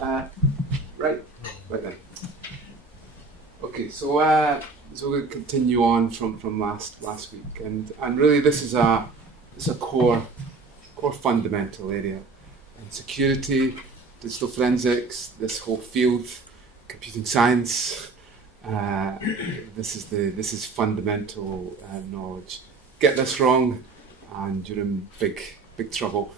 Right then. Okay, so we'll continue on from last week, and really this is a core fundamental area in security, digital forensics, this whole field, computing science. This is fundamental knowledge. Get this wrong, and you're in big trouble.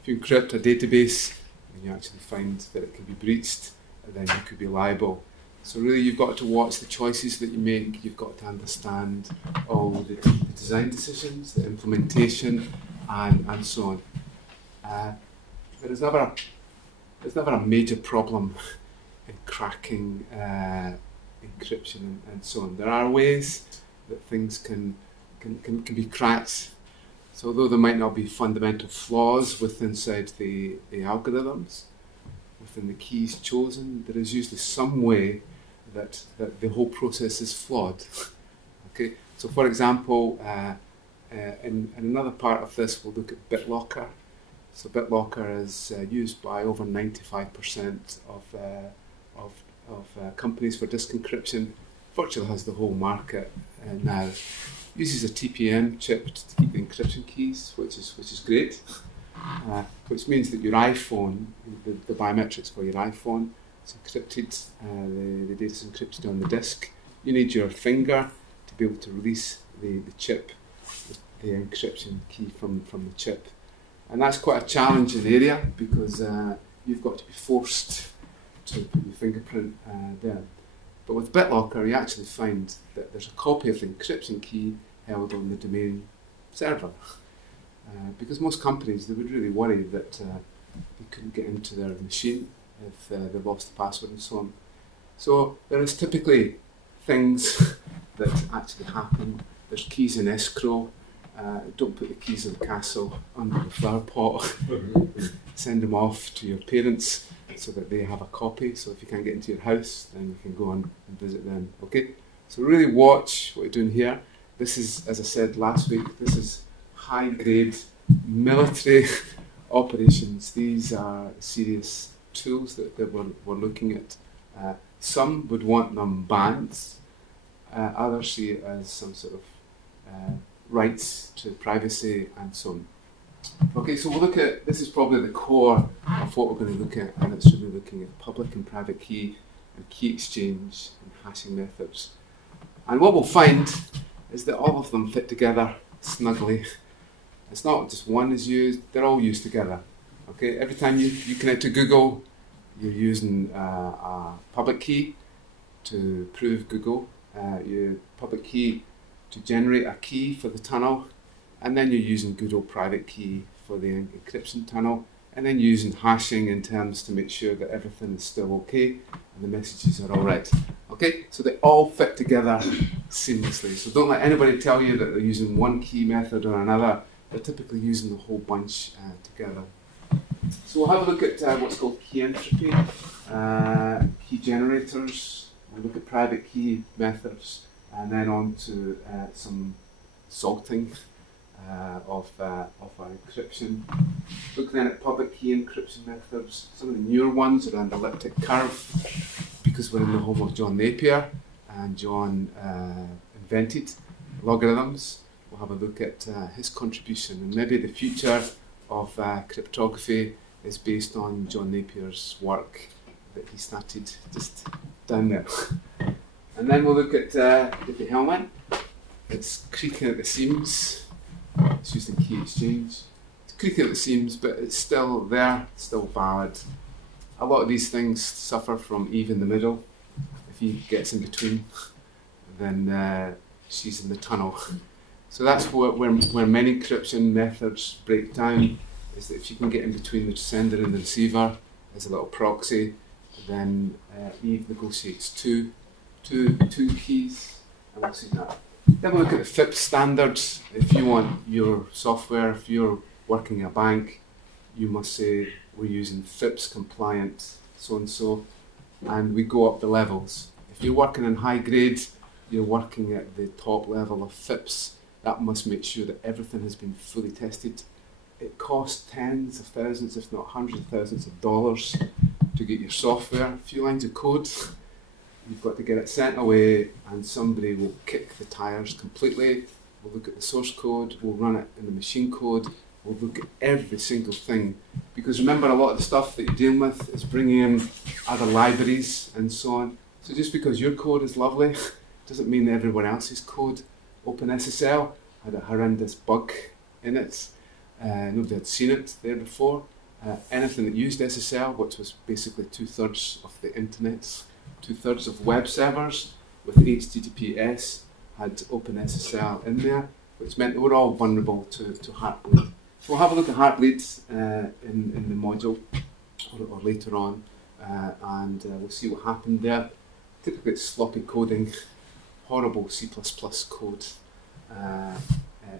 If you encrypt a database and you actually find that it can be breached, then you could be liable. So really, you've got to watch the choices that you make. You've got to understand all the design decisions, the implementation, and so on. There's never a major problem in cracking encryption and so on. There are ways that things can be cracked. So although there might not be fundamental flaws inside the algorithms, within the keys chosen, there is usually some way that the whole process is flawed. Okay, so for example, in another part of this, we'll look at Bitlocker. So Bitlocker is used by over 95% of companies for disk encryption. Virtually has the whole market now. Uses a TPM chip to keep the encryption keys, which is great. Which means that your iPhone, the biometrics for your iPhone, is encrypted. The data is encrypted on the disk. You need your finger to be able to release the chip, the encryption key from the chip. And that's quite a challenging area because you've got to be forced to put your fingerprint there. But with Bitlocker, you actually find that there's a copy of the encryption key held on the domain server. Because most companies, they would really worry that you couldn't get into their machine if they lost the password and so on. So there is typically things that actually happen. There's keys in escrow. Don't put the keys of the castle under the flower pot. Send them off to your parents so that they have a copy. So if you can't get into your house, then you can go on and visit them. Okay? So really watch what you're doing here. This is, as I said last week, this is high-grade military operations. These are serious tools that we're looking at. Some would want them banned. Others see it as some sort of rights to privacy and so on. Okay, so we'll look at, this is probably the core of what we're going to look at, and it's really looking at public and private key and key exchange and hashing methods. And what we'll find is that all of them fit together snugly. It's not just one is used, they're all used together. Okay, every time you connect to Google, you're using a public key to prove Google, your public key to generate a key for the tunnel, and then you're using Google private key for the encryption tunnel, and then using hashing in terms to make sure that everything is still okay and the messages are all right. Okay, so they all fit together seamlessly. So don't let anybody tell you that they're using one key method or another. They're typically using the whole bunch together. So we'll have a look at what's called key entropy, key generators, we'll look at private key methods, and then on to some salting of our encryption. Look then at public key encryption methods. Some of the newer ones are an elliptic curve, because we're in the home of John Napier, and John invented logarithms. We'll have a look at his contribution, and maybe the future of cryptography is based on John Napier's work that he started just down there. And then we'll look at the helmet. It's creaking at the seams. It's used in key exchange. It's creaking at the seams, but it's still there, still valid. A lot of these things suffer from Eve in the middle. If he gets in between, then she's in the tunnel. So that's where many encryption methods break down, is that if you can get in between the sender and the receiver as a little proxy, then Eve negotiates two keys, and we'll see that. Then we'll look at the FIPS standards. If you want your software, if you're working in a bank, you must say we're using FIPS compliant so and so, and we go up the levels. If you're working in high grade, you're working at the top level of FIPS. That must make sure that everything has been fully tested. It costs tens of thousands, if not hundreds of thousands of dollars to get your software, a few lines of code. You've got to get it sent away, and somebody will kick the tires completely. We'll look at the source code, we'll run it in the machine code, we'll look at every single thing. Because remember, a lot of the stuff that you're dealing with is bringing in other libraries and so on. So just because your code is lovely doesn't mean that everyone else's code. OpenSSL had a horrendous bug in it. Nobody had seen it there before. Anything that used SSL, which was basically 2/3 of the internet, 2/3 of web servers with HTTPS, had OpenSSL in there, which meant they were all vulnerable to Heartbleed. So we'll have a look at Heartbleed in the module or later on, and we'll see what happened there. Typically it's sloppy coding, horrible C++ code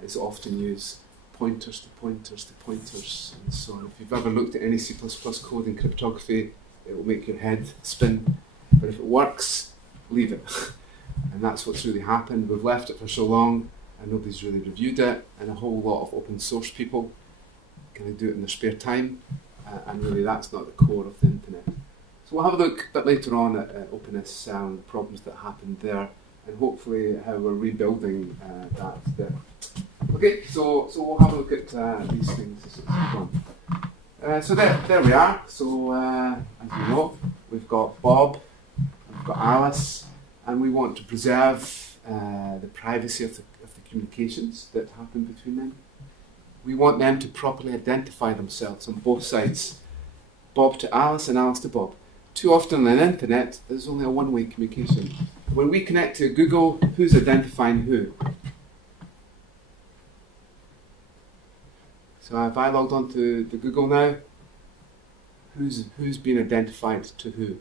is often used, pointers to pointers to pointers, and so on. If you've ever looked at any C++ code in cryptography, it will make your head spin, but if it works, leave it. And that's what's really happened. We've left it for so long and nobody's really reviewed it, and a whole lot of open source people kind of do it in their spare time, and really that's not the core of the internet. So we'll have a look a bit later on at OpenSSL and the problems that happened there, and hopefully how we're rebuilding that there. Okay, so we'll have a look at these things as we go on. So there we are. So as you know, we've got Bob, we've got Alice, and we want to preserve the privacy of the communications that happen between them. We want them to properly identify themselves on both sides. Bob to Alice and Alice to Bob. Too often on the internet, there's only a one-way communication. When we connect to Google, who's identifying who? So if I logged on to the Google now, who's been identified to who?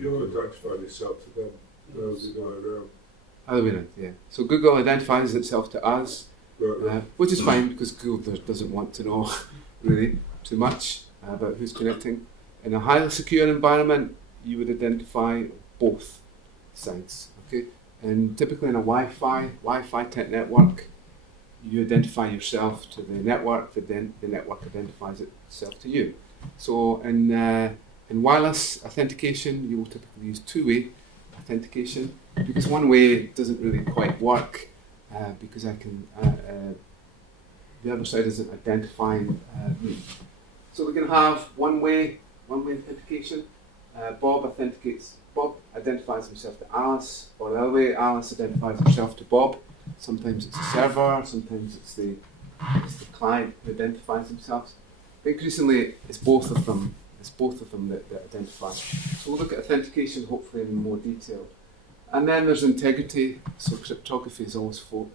You'll identify yourself to them. Those who go around. Other way around, yeah. So Google identifies itself to us, which is fine because Google doesn't want to know really too much about who's connecting. In a highly secure environment, you would identify both sides. Okay, and typically in a Wi-Fi type network, you identify yourself to the network, but then the network identifies itself to you. So in wireless authentication, you will typically use two-way authentication, because one way doesn't really quite work because I can the other side isn't identifying me. So we're going to have one-way authentication. Bob identifies himself to Alice, or the other way, Alice identifies herself to Bob. Sometimes it's the server, sometimes it's the client who identifies themselves. But increasingly, it's both of them. It's both of them that identify. So we'll look at authentication hopefully in more detail. And then there's integrity. So cryptography is also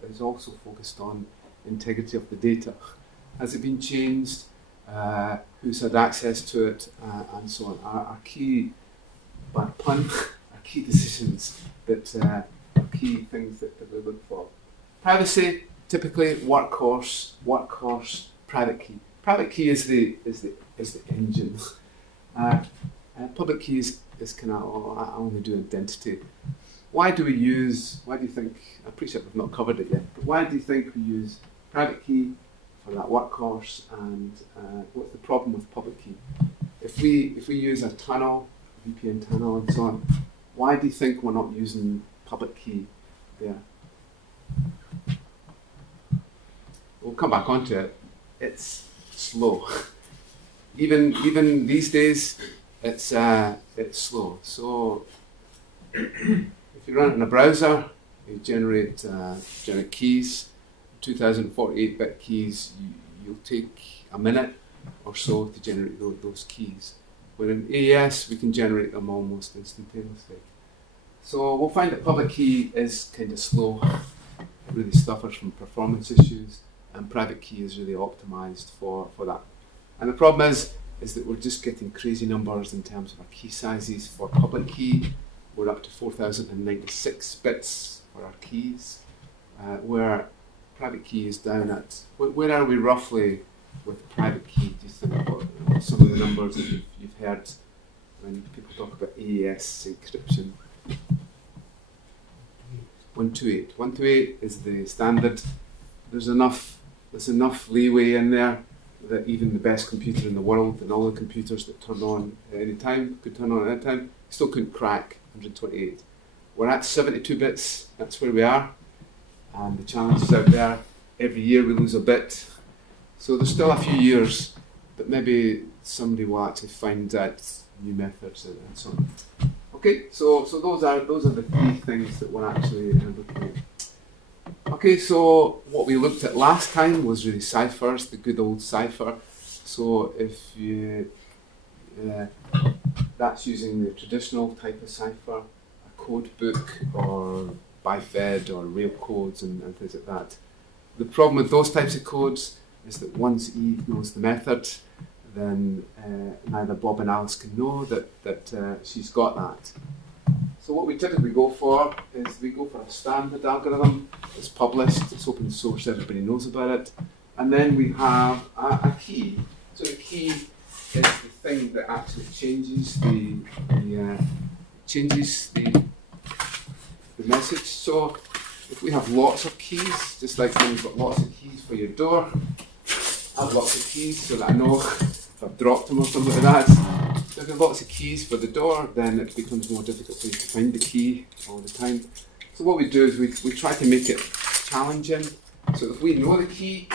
focused on integrity of the data. Has it been changed? Who's had access to it? And so on. Our key, bad pun, our key decisions that are key things that we look for. Privacy, typically workhorse, private key. Private key is the engine. Public key is kind of, I only do identity. Why do you think, I appreciate we've not covered it yet, but why do you think we use private key for that workhorse, and what's the problem with public key? If we use a tunnel, VPN tunnel and so on, why do you think we're not using public key there? We'll come back onto it. It's slow. Even these days, it's slow. So if you run it in a browser, you generate keys, 2048-bit keys. You'll take a minute or so to generate those keys. Where in AES, we can generate them almost instantaneously. So we'll find that public key is kind of slow. It really suffers from performance issues, and private key is really optimized for that. And the problem is that we're just getting crazy numbers in terms of our key sizes. For public key, we're up to 4096 bits for our keys, where private key is down at, where are we roughly with private key? Do you think what some of the numbers that you've heard when people talk about AES encryption? 128. 128 is the standard. There's enough leeway in there that even the best computer in the world and all the computers that turn on at any time, could turn on at any time, still couldn't crack 128. We're at 72 bits, that's where we are, and the challenge is out there. Every year we lose a bit, so there's still a few years, but maybe somebody will actually find out new methods and so on. Okay, so those are the key things that we're actually looking at. Okay, so what we looked at last time was really ciphers, the good old cipher. So if you, that's using the traditional type of cipher, a code book or bifid or rail codes and things like that. The problem with those types of codes is that once Eve knows the method, then neither Bob and Alice can know that she's got that. So what we typically go for is we go for a standard algorithm. It's published, it's open source, everybody knows about it. And then we have a key. So the key is the thing that actually changes the message. So if we have lots of keys, just like when you've got lots of keys for your door, I have lots of keys so that I know if I've dropped them or something like that. So if you have lots of keys for the door, then it becomes more difficult for you to find the key all the time. So what we do is we try to make it challenging. So if we know the key,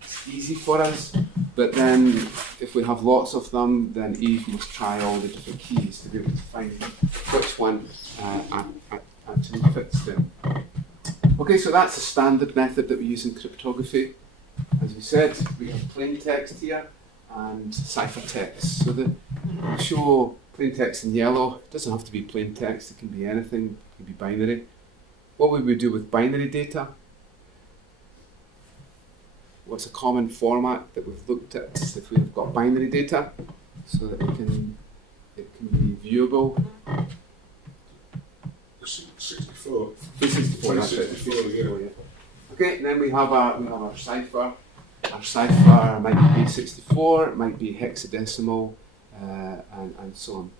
it's easy for us. But then if we have lots of them, then Eve must try all the different keys to be able to find which one actually fits them. Okay, so that's the standard method that we use in cryptography. As we said, we have plain text here and ciphertext. So we show plain text in yellow. It doesn't have to be plain text, it can be anything, it can be binary. What would we do with binary data? What's a common format that we've looked at if we've got binary data so that it can be viewable? 64. 64, that's it. 64, yeah. Okay, and then we have our cipher. Our cipher might be 64, it might be hexadecimal, and so on.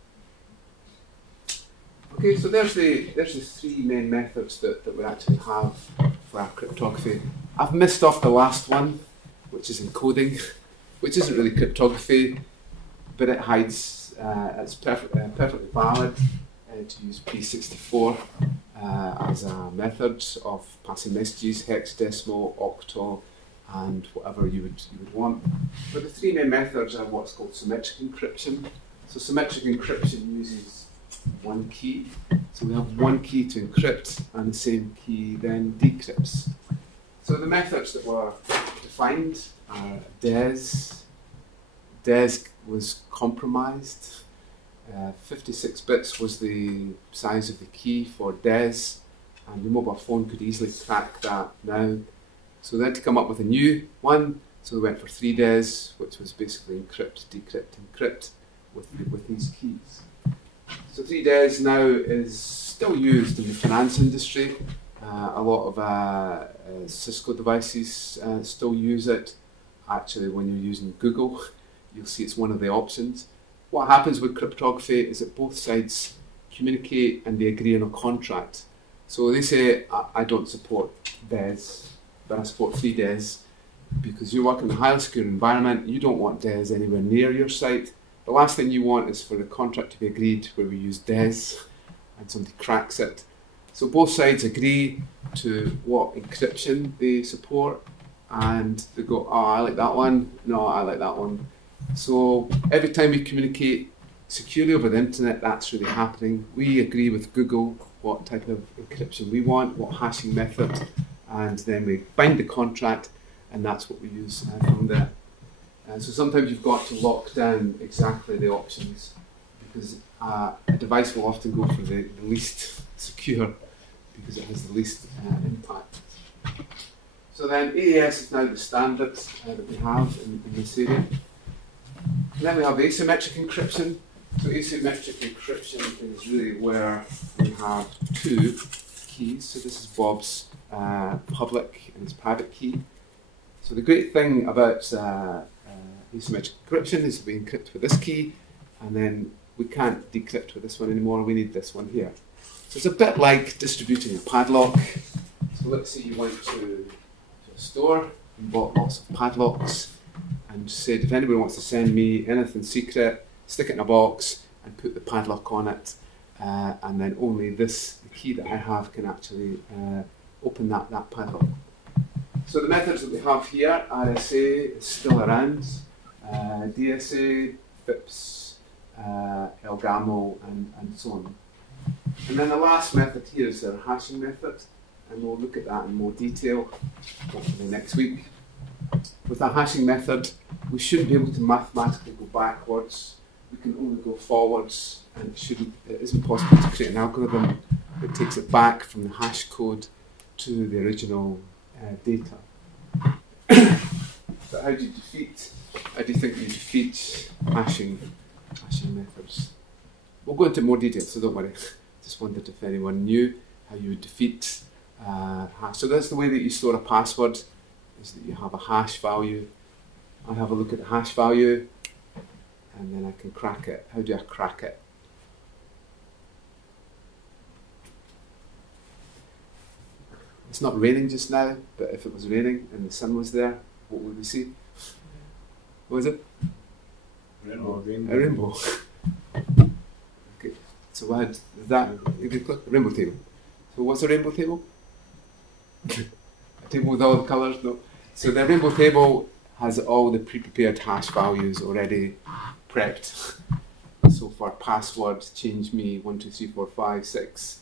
Okay, so there's the three main methods that we actually have for our cryptography. I've missed off the last one, which is encoding, which isn't really cryptography, but it hides, it's perfectly valid to use P64 as a method of passing messages, hexadecimal, octal, and whatever you would want. But the three main methods are what's called symmetric encryption. So symmetric encryption uses one key. So we have one key to encrypt, and the same key then decrypts. So the methods that were defined are DES. DES was compromised. 56 bits was the size of the key for DES, and the mobile phone could easily crack that now. So they had to come up with a new one, so they went for 3 DES, which was basically encrypt, decrypt, encrypt with these keys. So 3 DES now is still used in the finance industry. A lot of Cisco devices still use it. Actually, when you're using Google, you'll see it's one of the options. What happens with cryptography is that both sides communicate and they agree on a contract. So they say, I don't support DES, but I support 3 DES, because you work in a highly secure environment, you don't want DES anywhere near your site. The last thing you want is for the contract to be agreed where we use DES and somebody cracks it. So both sides agree to what encryption they support, and they go, oh, I like that one, no, I like that one. So every time we communicate securely over the internet, that's really happening. We agree with Google what type of encryption we want, what hashing method, and then we bind the contract, and that's what we use from there. So sometimes you've got to lock down exactly the options, because a device will often go for the least secure, because it has the least impact. So then AES is now the standard that we have in this area. And then we have asymmetric encryption. So asymmetric encryption is really where we have 2 keys. So this is Bob's public and his private key. So the great thing about asymmetric encryption is we encrypt with this key, and then we can't decrypt with this one anymore. We need this one here. So it's a bit like distributing a padlock. So let's say you went to a store and bought lots of padlocks, and said if anybody wants to send me anything secret, stick it in a box and put the padlock on it, and then only the key that I have can actually open that padlock. So the methods that we have here, RSA is still around, DSA, FIPS, Elgamal, and so on. And then the last method here is our hashing method, and we'll look at that in more detail hopefully next week. With our hashing method, we shouldn't be able to mathematically go backwards. We can only go forwards, and it isn't possible to create an algorithm that takes it back from the hash code to the original data. But how do you think you defeat hashing methods? We'll go into more detail, so don't worry. Just wondered if anyone knew how you would defeat hash. So that's the way that you store a password, is that you have a hash value. I have a look at the hash value, and then I can crack it. How do I crack it? It's not raining just now, but if it was raining and the sun was there, what would we see? What was it? Rainbow. A rainbow. Okay. So what is that? A rainbow table. So what's a rainbow table? A table with all the colours? No. So the rainbow table has all the pre-prepared hash values already prepped. So for password, change me, 1, 2, 3, 4, 5, 6,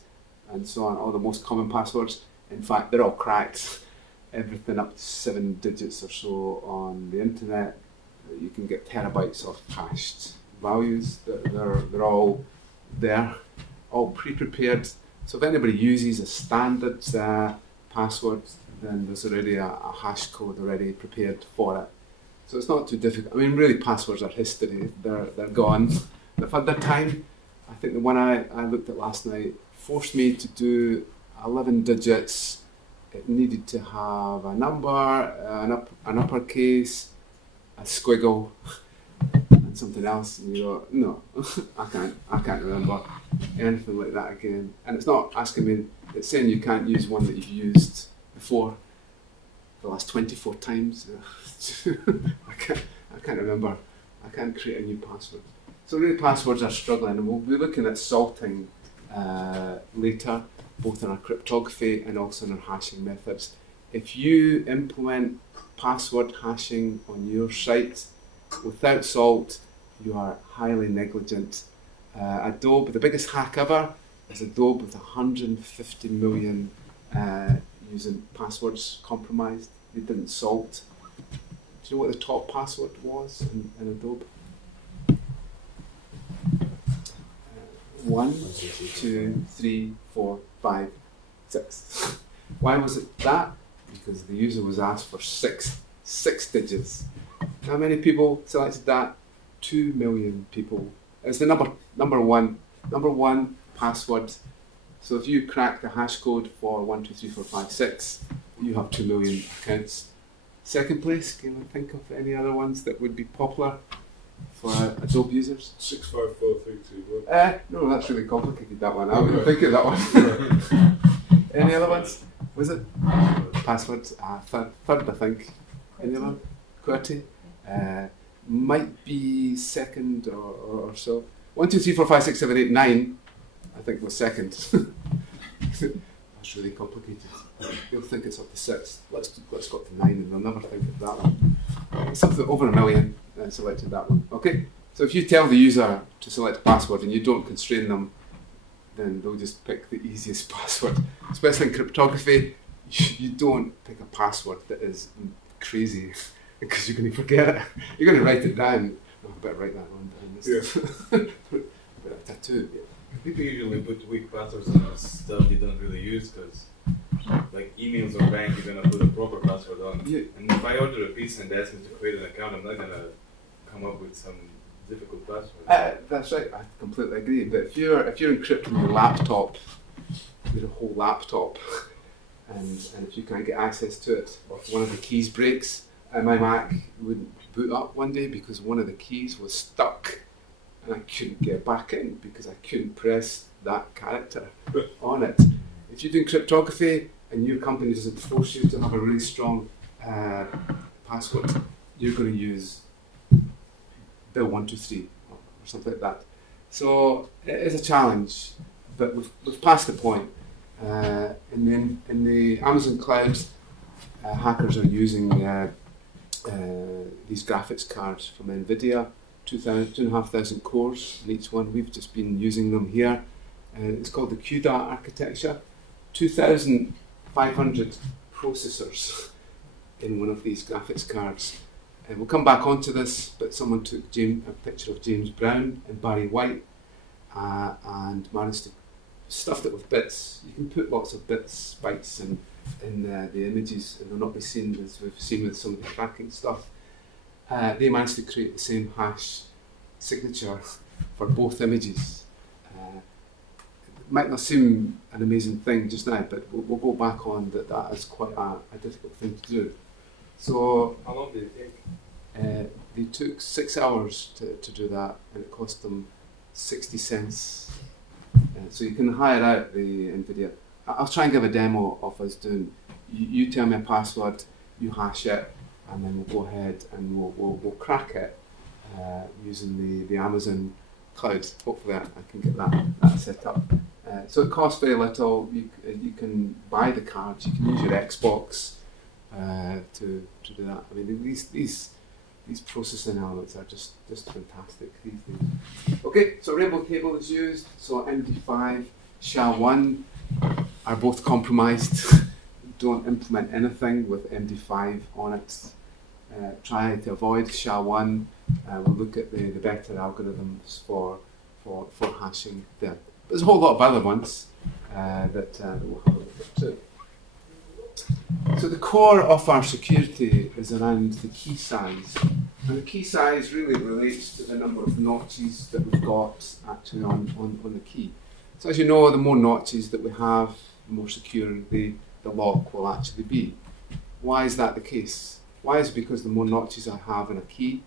and so on, all the most common passwords. In fact, they're all cracked. Everything up to 7 digits or so on the internet. You can get terabytes of hashed values. They're all there, all pre-prepared. So if anybody uses a standard password, then there's already a hash code already prepared for it. So it's not too difficult. I mean, really, passwords are history. They're gone. They've had their time. I think the one I looked at last night forced me to do 11 digits. It needed to have a number, an uppercase, a squiggle, and something else. And you go, no, I can't remember anything like that again. And it's not asking me. It's saying you can't use one that you've used before the last 24 times. I can't remember. I can't create a new password. So really, passwords are struggling, and we'll be looking at salting later, both in our cryptography and also in our hashing methods. If you implement password hashing on your site without salt, you are highly negligent. Adobe, the biggest hack ever, is Adobe with 150 million using passwords compromised. They didn't salt. Do you know what the top password was in Adobe? 1, 2, 3, 4, 5, 6. Why was it that? Because the user was asked for six digits. How many people selected that? 2 million people. It's the number one password. So if you crack the hash code for 1, 2, 3, 4, 5, 6, you have 2 million accounts. Second place, can you think of any other ones that would be popular for Adobe users? 654321. No, that's really complicated, that one. I wouldn't think of that one. Any other ones? Was it? Passwords? Third, I think. Any other? QWERTY? Might be second or so. 1, 2, 3, 4, 5, 6, 7, 8, 9, I think was second. That's really complicated. They'll think it's up to 6. Let's go up to 9 and they'll never think of that one. Something over 1 million selected that one. Okay? So if you tell the user to select a password and you don't constrain them, then they'll just pick the easiest password. Especially in cryptography, you don't pick a password that is crazy because you're going to forget it. You're going to write it down. Oh, I better write that one down. Yeah. A tattoo. Yeah. People usually put weak passwords on stuff they don't really use because, like emails or bank, you're gonna put a proper password on. Yeah. And if I order a pizza and they ask me to create an account, I'm not gonna come up with some difficult password. That's right. I completely agree. But if you're encrypting your laptop, your whole laptop, and if you can't get access to it, or if one of the keys breaks, my Mac wouldn't boot up one day because one of the keys was stuck. And I couldn't get back in because I couldn't press that character on it. If you're doing cryptography and your company doesn't force you to have a really strong password, you're going to use Bill 123 or something like that. So it is a challenge, but we've passed the point. In the Amazon cloud, hackers are using these graphics cards from NVIDIA, 2,500 cores in each one. We've just been using them here. It's called the QDAT architecture. 2,500 processors in one of these graphics cards. We'll come back onto this, but someone took a picture of James Brown and Barry White and managed to stuff it with bits. You can put lots of bits, bytes in the images, and they'll not be seen as we've seen with some of the tracking stuff. They managed to create the same hash signature for both images. It might not seem an amazing thing just now, but we'll go back on that is quite a difficult thing to do. So how long did it take? They took 6 hours to do that, and it cost them 60 cents. So you can hire out the NVIDIA. I'll try and give a demo of us doing. You tell me a password, you hash it, and then we'll go ahead and we'll crack it using the Amazon cloud. Hopefully I can get that set up. So it costs very little. You can buy the cards. You can use your Xbox to do that. I mean, these processing elements are just fantastic these days. Okay, so Rainbow Table is used. So MD5, SHA-1 are both compromised. Don't implement anything with MD5 on it. Try to avoid SHA-1. We'll look at the better algorithms for hashing there. There's a whole lot of other ones that we'll have a look at too. So the core of our security is around the key size. And the key size really relates to the number of notches that we've got actually on the key. So as you know, the more notches that we have, the more secure the lock will actually be. Why is that the case? Why is it because the more notches I have in a key,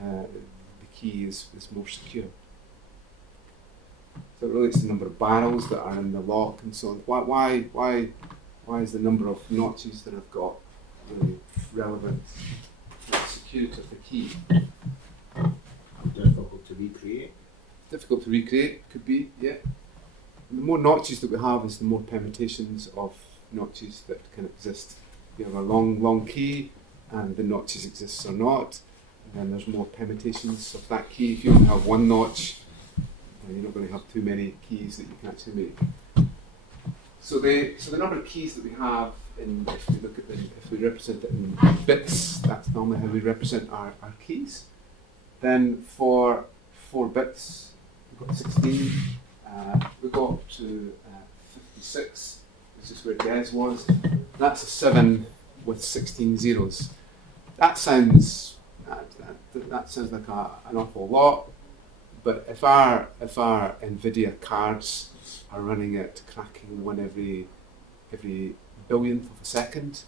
the key is more secure. So it relates to the number of barrels that are in the lock and so on. Why is the number of notches that I've got really relevant to the security of the key? Difficult to recreate. Difficult to recreate, could be, yeah. And the more notches that we have is the more permutations of notches that can exist. You have a long key and the notches exist or not, and then there's more permutations of that key. If you only have one notch, you're not going to have too many keys that you can actually make. So the number of keys that we have, if we look at if we represent it in bits, that's normally how we represent our keys. Then for 4 bits, we've got 16. We go up to 56, which is where Des was. That's a 7 with 16 zeros. That sounds like an awful lot. But if our NVIDIA cards are running at cracking one every billionth of a second,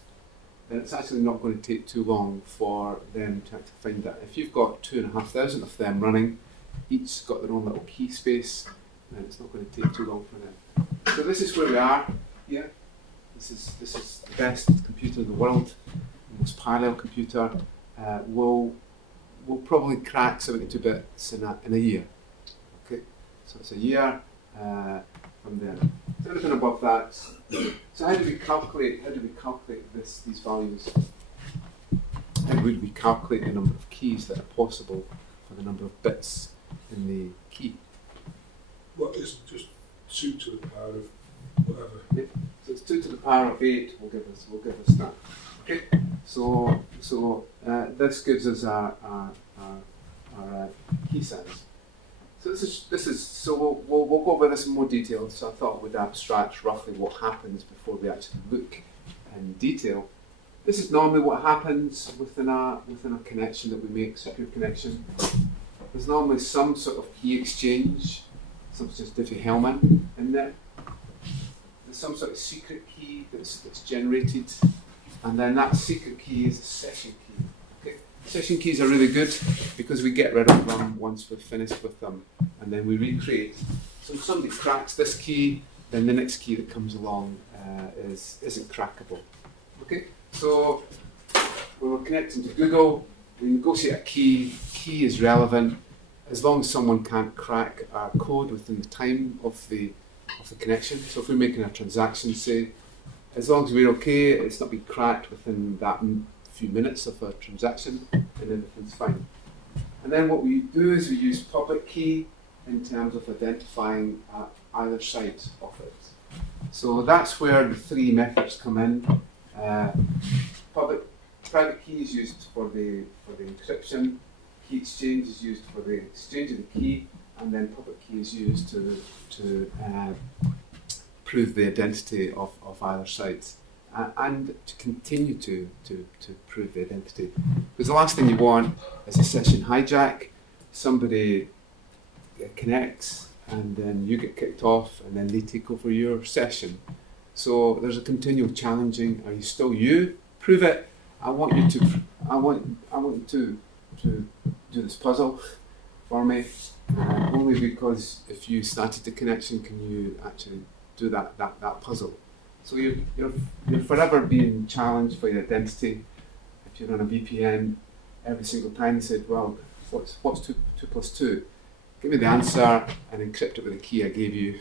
then it's actually not going to take too long for them to actually find that. If you've got 2,500 of them running, each got their own little key space, then it's not going to take too long for them. So this is where we are here. This is the best computer in the world, the most parallel computer. We'll probably crack 72 bits in a year. Okay, so it's a year from there. So anything above that. So how do we calculate these values? How would we calculate the number of keys that are possible for the number of bits in the key? Well, it's just 2 to the power of whatever. Yeah. So it's 2 to the power of 8 will give us that. Okay. So this gives us our key size. So so we'll go over this in more detail. So I thought we'd abstract roughly what happens before we actually look in detail. This is normally what happens within a connection that we make, secure connection. There's normally some sort of key exchange, such as Diffie-Hellman in there. There's some sort of secret key that's generated, and then that secret key is a session key. Okay? Session keys are really good because we get rid of them once we're finished with them, and then we recreate. So if somebody cracks this key, then the next key that comes along isn't crackable. Okay? So when we're connecting to Google, we negotiate a key. Key is relevant as long as someone can't crack our code within the time of the connection. So if we're making a transaction, say, as long as we're okay, it's not being cracked within that few minutes of a transaction, and everything's fine. And then what we do is we use public key in terms of identifying either side of it. So that's where the three methods come in. Private key is used for the encryption. Key exchange is used for the exchange of the key, and then public key is used to prove the identity of either side, and to continue to prove the identity. Because the last thing you want is a session hijack. Somebody connects, and then you get kicked off, and then they take over your session. So there's a continual challenging. Are you still you? Prove it. I want you to. I want you to do this puzzle for me. Only because if you started the connection, can you actually do that puzzle? So you're forever being challenged for your identity. If you're on a VPN, every single time you said, well, what's 2 plus 2? Give me the answer and encrypt it with the key I gave you.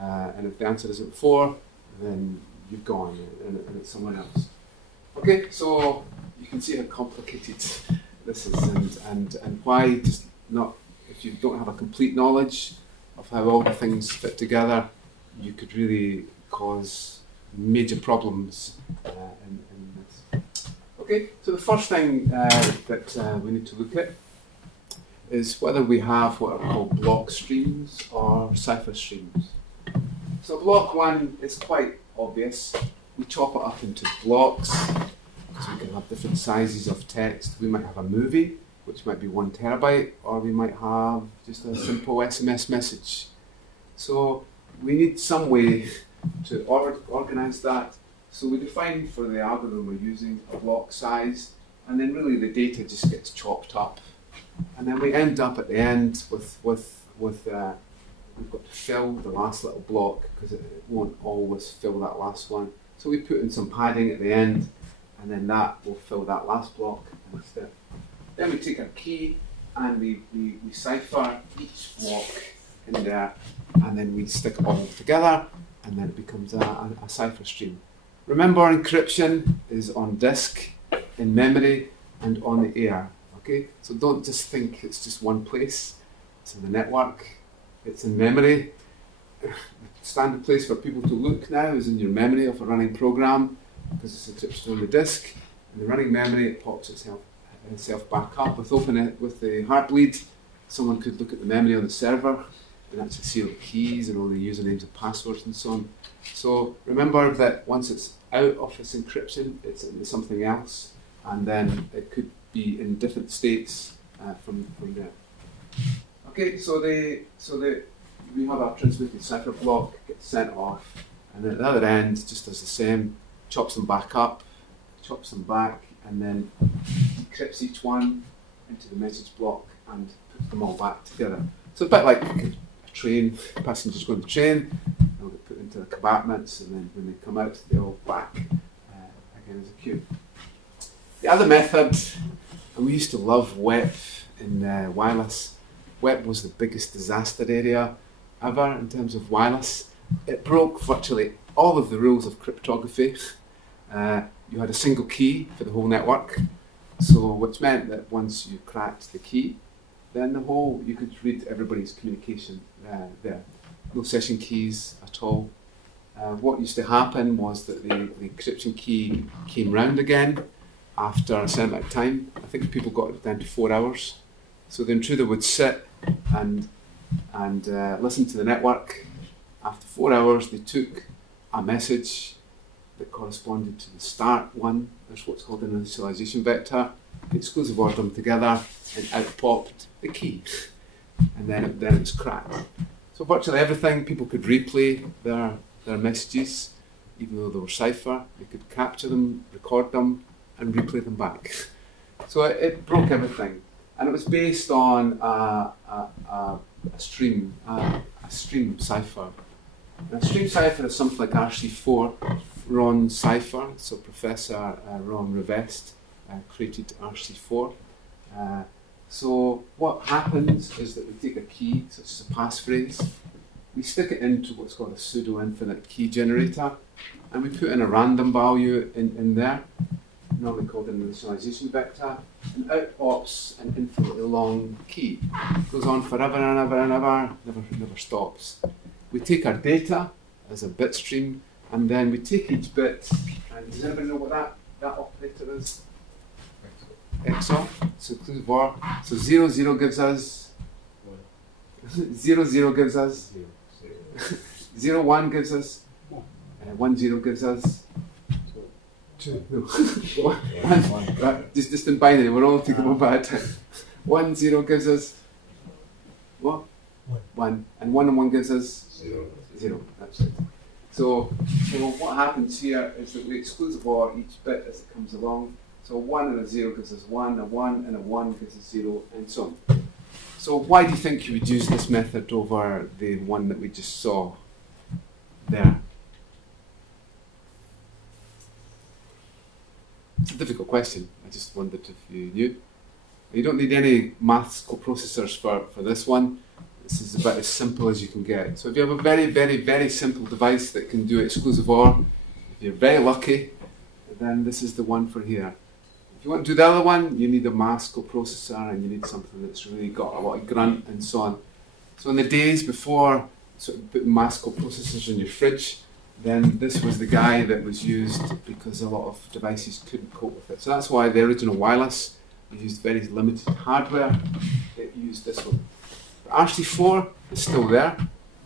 And if the answer isn't 4, then you've gone and it's someone else. Okay, so you can see how complicated this is and why just not, if you don't have a complete knowledge of how all the things fit together, you could really cause major problems in this. Okay, so the first thing that we need to look at is whether we have what are called block streams or cipher streams. So block 1 is quite obvious. We chop it up into blocks, so we can have different sizes of text. We might have a movie, which might be 1 terabyte, or we might have just a simple SMS message. So we need some way to organize that. So we define for the algorithm we're using a block size, and then really the data just gets chopped up. And then we end up at the end with we've got to fill the last little block, because it won't always fill that last one. So we put in some padding at the end, and then that will fill that last block. Then we take our key and we cipher each block in there, and then we stick it all together, and then it becomes a cipher stream. Remember, encryption is on disk, in memory, and on the air. Okay, so don't just think it's just one place. It's in the network. It's in memory. The standard place for people to look now is in your memory of a running program, because it's encrypted on the disk. In the running memory, it pops itself back up. With the Heartbleed, someone could look at the memory on the server and actually see all the keys and all the usernames and passwords and so on. So remember that once it's out of this encryption, it's into something else, and then it could be in different states from there. Okay, so we have our transmitted cipher block, gets sent off, and then at the other end just does the same, chops them back up, chops them back, and then decrypts each one into the message block and puts them all back together. So a bit like a train, passengers go on the train, they'll get put into the compartments, and then when they come out, they're all back again as a queue. The other method, and we used to love WEP in wireless. WEP was the biggest disaster area ever in terms of wireless. It broke virtually all of the rules of cryptography. You had a single key for the whole network, so which meant that once you cracked the key, then you could read everybody's communication there. No session keys at all. What used to happen was that the encryption key came round again after a certain amount of time. I think people got it down to 4 hours. So the intruder would sit and listen to the network. After 4 hours, they took a message that corresponded to the start one. There's what's called an initialization vector. The exclusive ordered them together, and out popped the key. And then it was cracked. So virtually everything, people could replay their messages, even though they were cipher. They could capture them, record them, and replay them back. So it broke everything. And it was based on a stream cipher. And a stream cipher is something like RC4, Ron Cipher. So Professor Ron Rivest created RC4. So what happens is that we take a key, such as a passphrase, we stick it into what's called a pseudo-infinite key generator, and we put in a random value in there, normally called an initialization vector, and out pops an infinitely long key. It goes on forever and ever and ever, never stops. We take our data as a bit stream, and then we take each bit, and does anybody know what that operator is? XOR, so inclusive OR. So 0, 0 gives us 0, 0 gives us 0, 1 gives us 1, 0 gives us 2. No. 1. Right, just in binary, we're all taking one by a time. 1, 0 gives us what? 1. And 1 and 1 gives us 0. That's it. So what happens here is that we exclusive OR each bit as it comes along. So 1 and a 0 gives us 1, a 1 and a 1 gives us 0, and so on. So why do you think you would use this method over the one that we just saw there? It's a difficult question. I just wondered if you knew. You don't need any maths coprocessors for this one. This is about as simple as you can get. So if you have a very, very, very simple device that can do exclusive OR, if you're very lucky, then this is the one for here. If you want to do the other one, you need a maths coprocessor and you need something that's really got a lot of grunt and so on. So in the days before sort of putting maths coprocessors in your fridge, then this was the guy that was used because a lot of devices couldn't cope with it. So that's why the original wireless used very limited hardware. It used this one. RC4 is still there.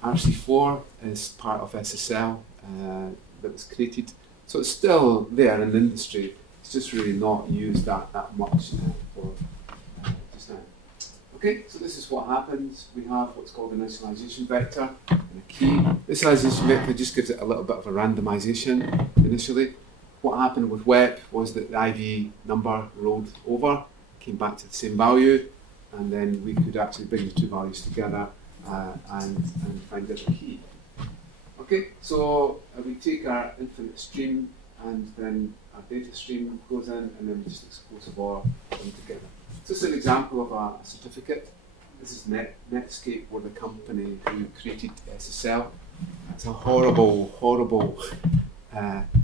RC4 is part of SSL that was created. So it's still there in the industry. It's just really not used that much for just now. Okay, so this is what happens. We have what's called an initialization vector and a key. This initialization vector just gives it a little bit of a randomization initially. What happened with WEP was that the IV number rolled over, came back to the same value, and then we could actually bring the two values together and find out the key. Okay, so we take our infinite stream, and then our data stream goes in, and then we just exclusive OR them together. So this is an example of a certificate. This is Netscape, were the company who created SSL. It's a horrible, horrible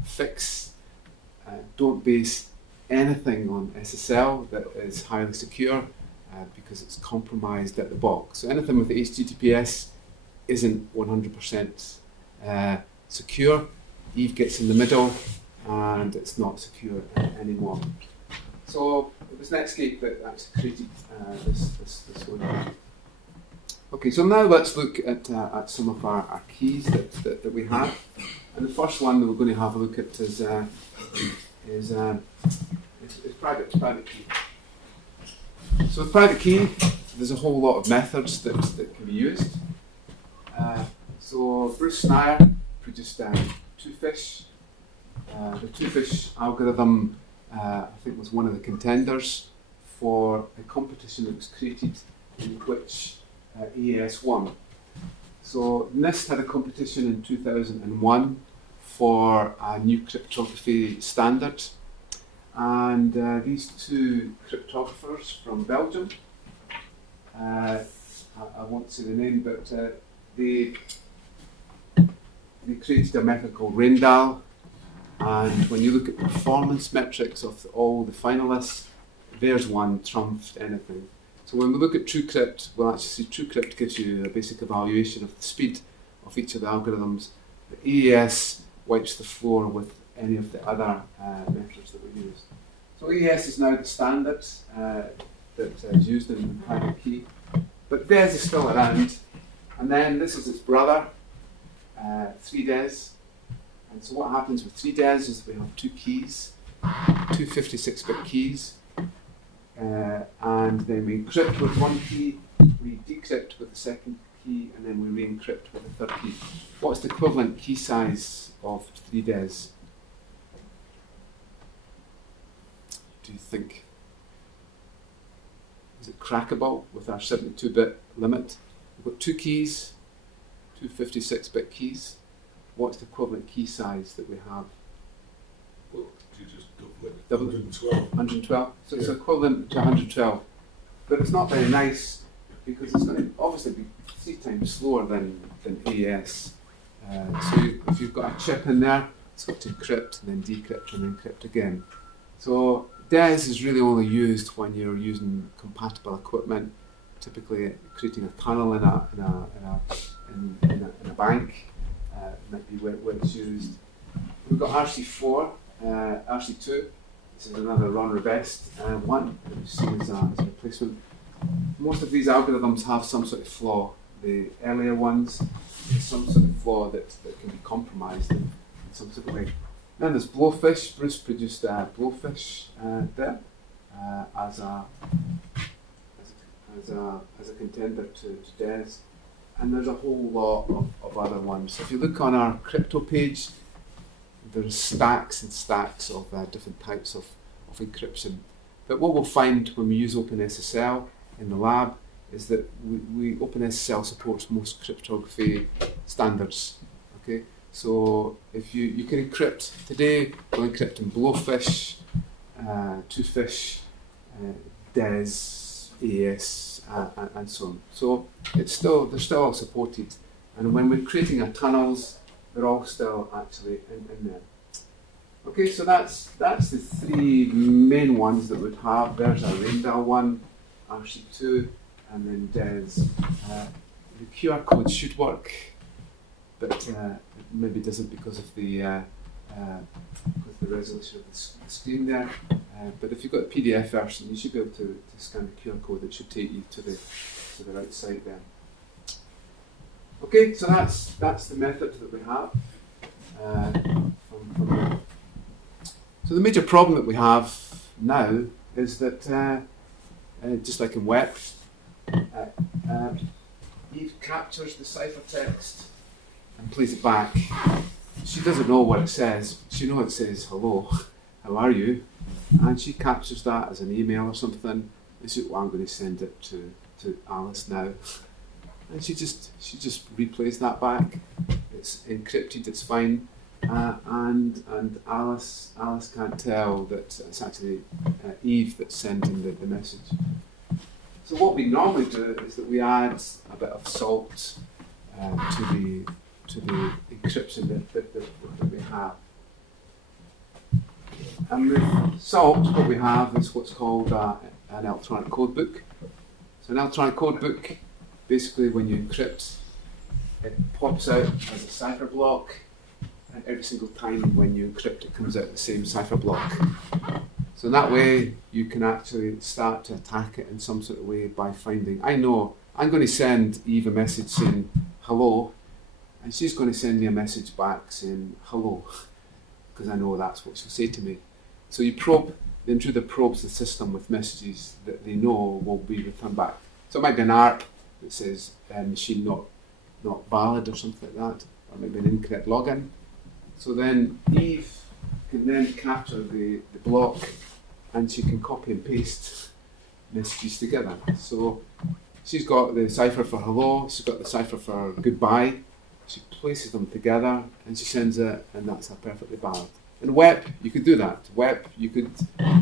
fix. Don't base anything on SSL that is highly secure because it's compromised at the box. So anything with HTTPS isn't 100% secure. Eve gets in the middle and it's not secure anymore. So it was Netscape that actually created this one. Okay, so now let's look at some of our keys that we have. And the first one that we're going to have a look at is private key. So with private key, there's a whole lot of methods that can be used. So Bruce Snyer produced two-fish. The two-fish algorithm, I think, was one of the contenders for a competition that was created in which EAS won. So NIST had a competition in 2001 for a new cryptography standard, and these two cryptographers from Belgium, I won't say the name, but they created a method called Raindal, and when you look at performance metrics of all the finalists, there's one trumped anything. So when we look at TrueCrypt, we'll actually see TrueCrypt gives you a basic evaluation of the speed of each of the algorithms. The EAS wipes the floor with any of the other methods that we use. So EAS is now the standard that is used in private key. But DES is still around. And then this is its brother, 3DES. And so what happens with 3DES is we have two keys, two 56-bit keys. And then we encrypt with one key, we decrypt with the second key, and then we re-encrypt with the third key. What's the equivalent key size of 3DES? Do you think? Is it crackable with our 72-bit limit? We've got two keys, two 56-bit keys. What's the equivalent key size that we have? Well, you just double it. Double it? 112. 112. So Yeah. it's equivalent to 112. but it's not very nice because it's going to obviously be 3 times slower than AES. So if you've got a chip in there, it's got to encrypt and then decrypt and then encrypt again. So DES is really only used when you're using compatible equipment, typically creating a tunnel in a bank. Might be where it's used. We've got RC4, RC2. This is another Ron Rivest one that we've seen as a replacement. Most of these algorithms have some sort of flaw. The earlier ones, there's some sort of flaw that can be compromised in some sort of way. Then there's Blowfish. Bruce produced Blowfish there as a contender to DES. And there's a whole lot of other ones. If you look on our crypto page, there's stacks and stacks of different types of encryption. But what we'll find when we use OpenSSL in the lab is that OpenSSL supports most cryptography standards. Okay, so if you can encrypt today, we'll encrypt in Blowfish, Twofish, DES, AES, and so on. So they're still all supported, and when we're creating our tunnels, they're all still actually in there. Okay, so that's the 3 main ones that we'd have. There's our Raindal one, RC2, and then DES. The QR code should work, but it maybe doesn't because of the resolution of the screen there. But if you've got a PDF version, you should be able to scan the QR code. It should take you to the right site there. Okay, so that's the method that we have. From there. So the major problem that we have now is that, just like in WEP, Eve captures the ciphertext and plays it back. She doesn't know what it says. She knows it says hello, how are you? And she captures that as an email or something. And she says, well, I'm going to send it to Alice now. And she just replays that back. It's encrypted, it's fine. And Alice can't tell that it's actually Eve that's sending the message. So what we normally do is that we add a bit of salt to the encryption that we have. And with salt, what we have is what's called an electronic codebook. So an electronic codebook, basically when you encrypt, it pops out as a cipher block, and every single time when you encrypt, it comes out the same cipher block. So in that way, you can actually start to attack it in some sort of way by finding, I know, I'm going to send Eve a message saying hello, and she's going to send me a message back saying hello, because I know that's what she'll say to me. So you probe, the intruder probes the system with messages that they know will be returned back. So it might be an ARP that says machine not valid or something like that, or maybe an incorrect login. So then Eve can then capture the block, and she can copy and paste messages together. So she's got the cipher for hello, she's got the cipher for goodbye, she places them together and she sends it, and that's a perfectly valid. In WEP, you could do that. WEP, you could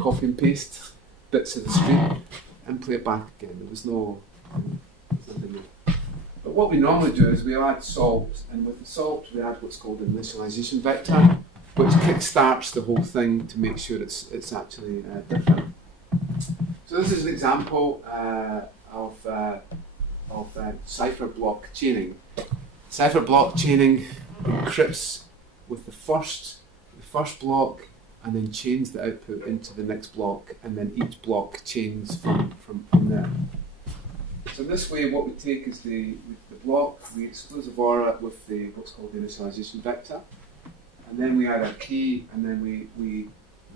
copy and paste bits of the string and play it back again. There was nothing there. But what we normally do is we add salt, and with the salt we add what's called an initialization vector, which kickstarts the whole thing to make sure it's actually different. So this is an example of cipher block chaining. Cipher block chaining encrypts with the first block and then chains the output into the next block, and then each block chains from there. So this way what we take is the block, we exclusive OR with what's called the initialization vector, and then we add a key, and then we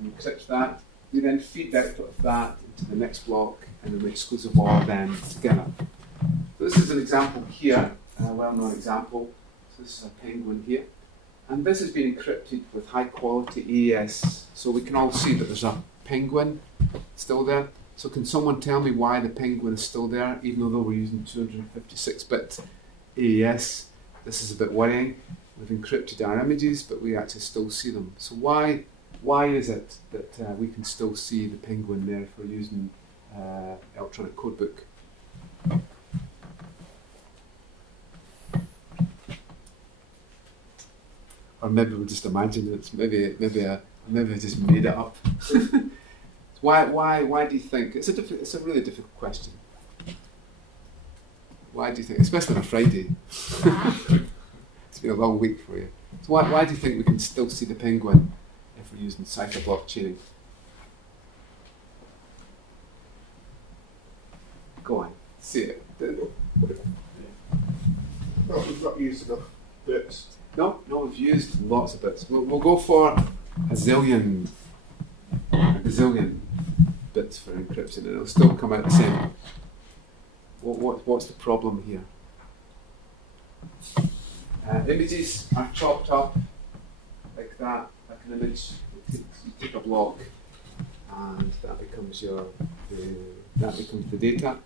encrypt that. We then feed the output of that into the next block, and then we exclusive OR them together. So this is an example here, a well-known example. So this is a penguin here. And this has been encrypted with high quality AES. So we can all see that there's a penguin still there. So can someone tell me why the penguin is still there, even though we're using 256-bit AES? This is a bit worrying. We've encrypted our images, but we actually still see them. So why is it that we can still see the penguin there if we're using electronic codebook. Or maybe we'll just imagine it. Maybe I just made it up. Why do you think it's a really difficult question? Why do you think, especially on a Friday? It's been a long week for you. So why do you think we can still see the penguin if we're using cipher block chaining? Go on, see it. No, we've not used enough bits. No, we've used lots of bits. We'll go for a gazillion bits for encryption, and it'll still come out the same. What's the problem here? Images are chopped up like that, like an image. You take a block, and that becomes the data.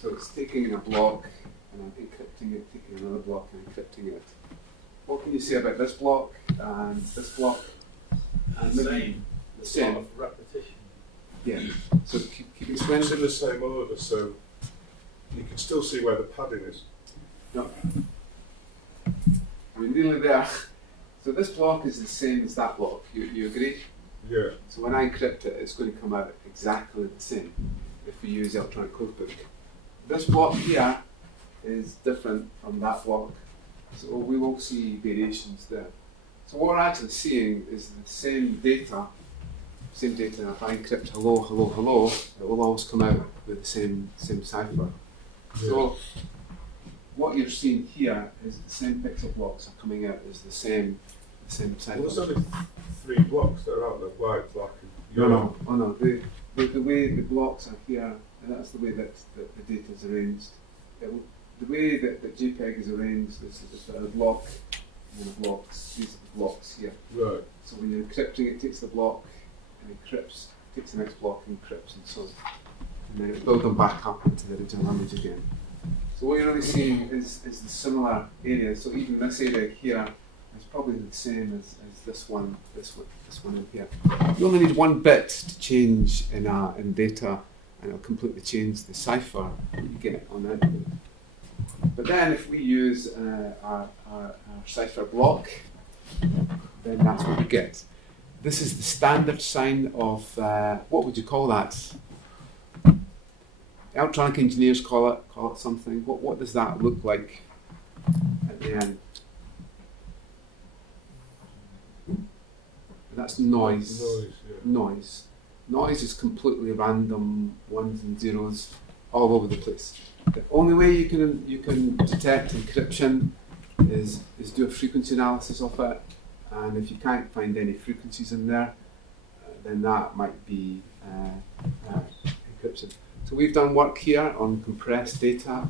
So it's taking a block and encrypting it, taking another block and encrypting it. What can you say about this block and this block? And The same. Of repetition. Yeah. So keep explaining. It's in the same order, so you can still see where the padding is. No. We're nearly there. So this block is the same as that block. You agree? Yeah. So when I encrypt it, it's going to come out exactly the same if we use electronic codebook. This block here is different from that block. So we will see variations there. So what we're actually seeing is the same data. If I encrypt hello, hello, hello, it will always come out with the same cipher. Yeah. So what you're seeing here is the same pixel blocks are coming out as the same cipher. Well, there's only 3 blocks that are out there, white, black, and yellow. No. The way the blocks are here, and that's the way that the data is arranged. The way that JPEG is arranged is a block and a blocks. These are the blocks here. Right. So when you're encrypting, it takes the block and encrypts, takes the next block and encrypts, and so on. And then it builds them back up into the original image again. So what you're really seeing is the similar area. So even this area here is probably the same as this one in here. You only need one bit to change in data, and it'll completely change the cipher that you get on output. But then if we use our cipher block, then that's what we get. This is the standard sign of, what would you call that? Electronic engineers call it something. What does that look like at the end? That's noise. Noise. Noise is completely random, ones and zeros, all over the place. The only way you can detect encryption is do a frequency analysis of it, and if you can't find any frequencies in there, then that might be encryption. So we've done work here on compressed data,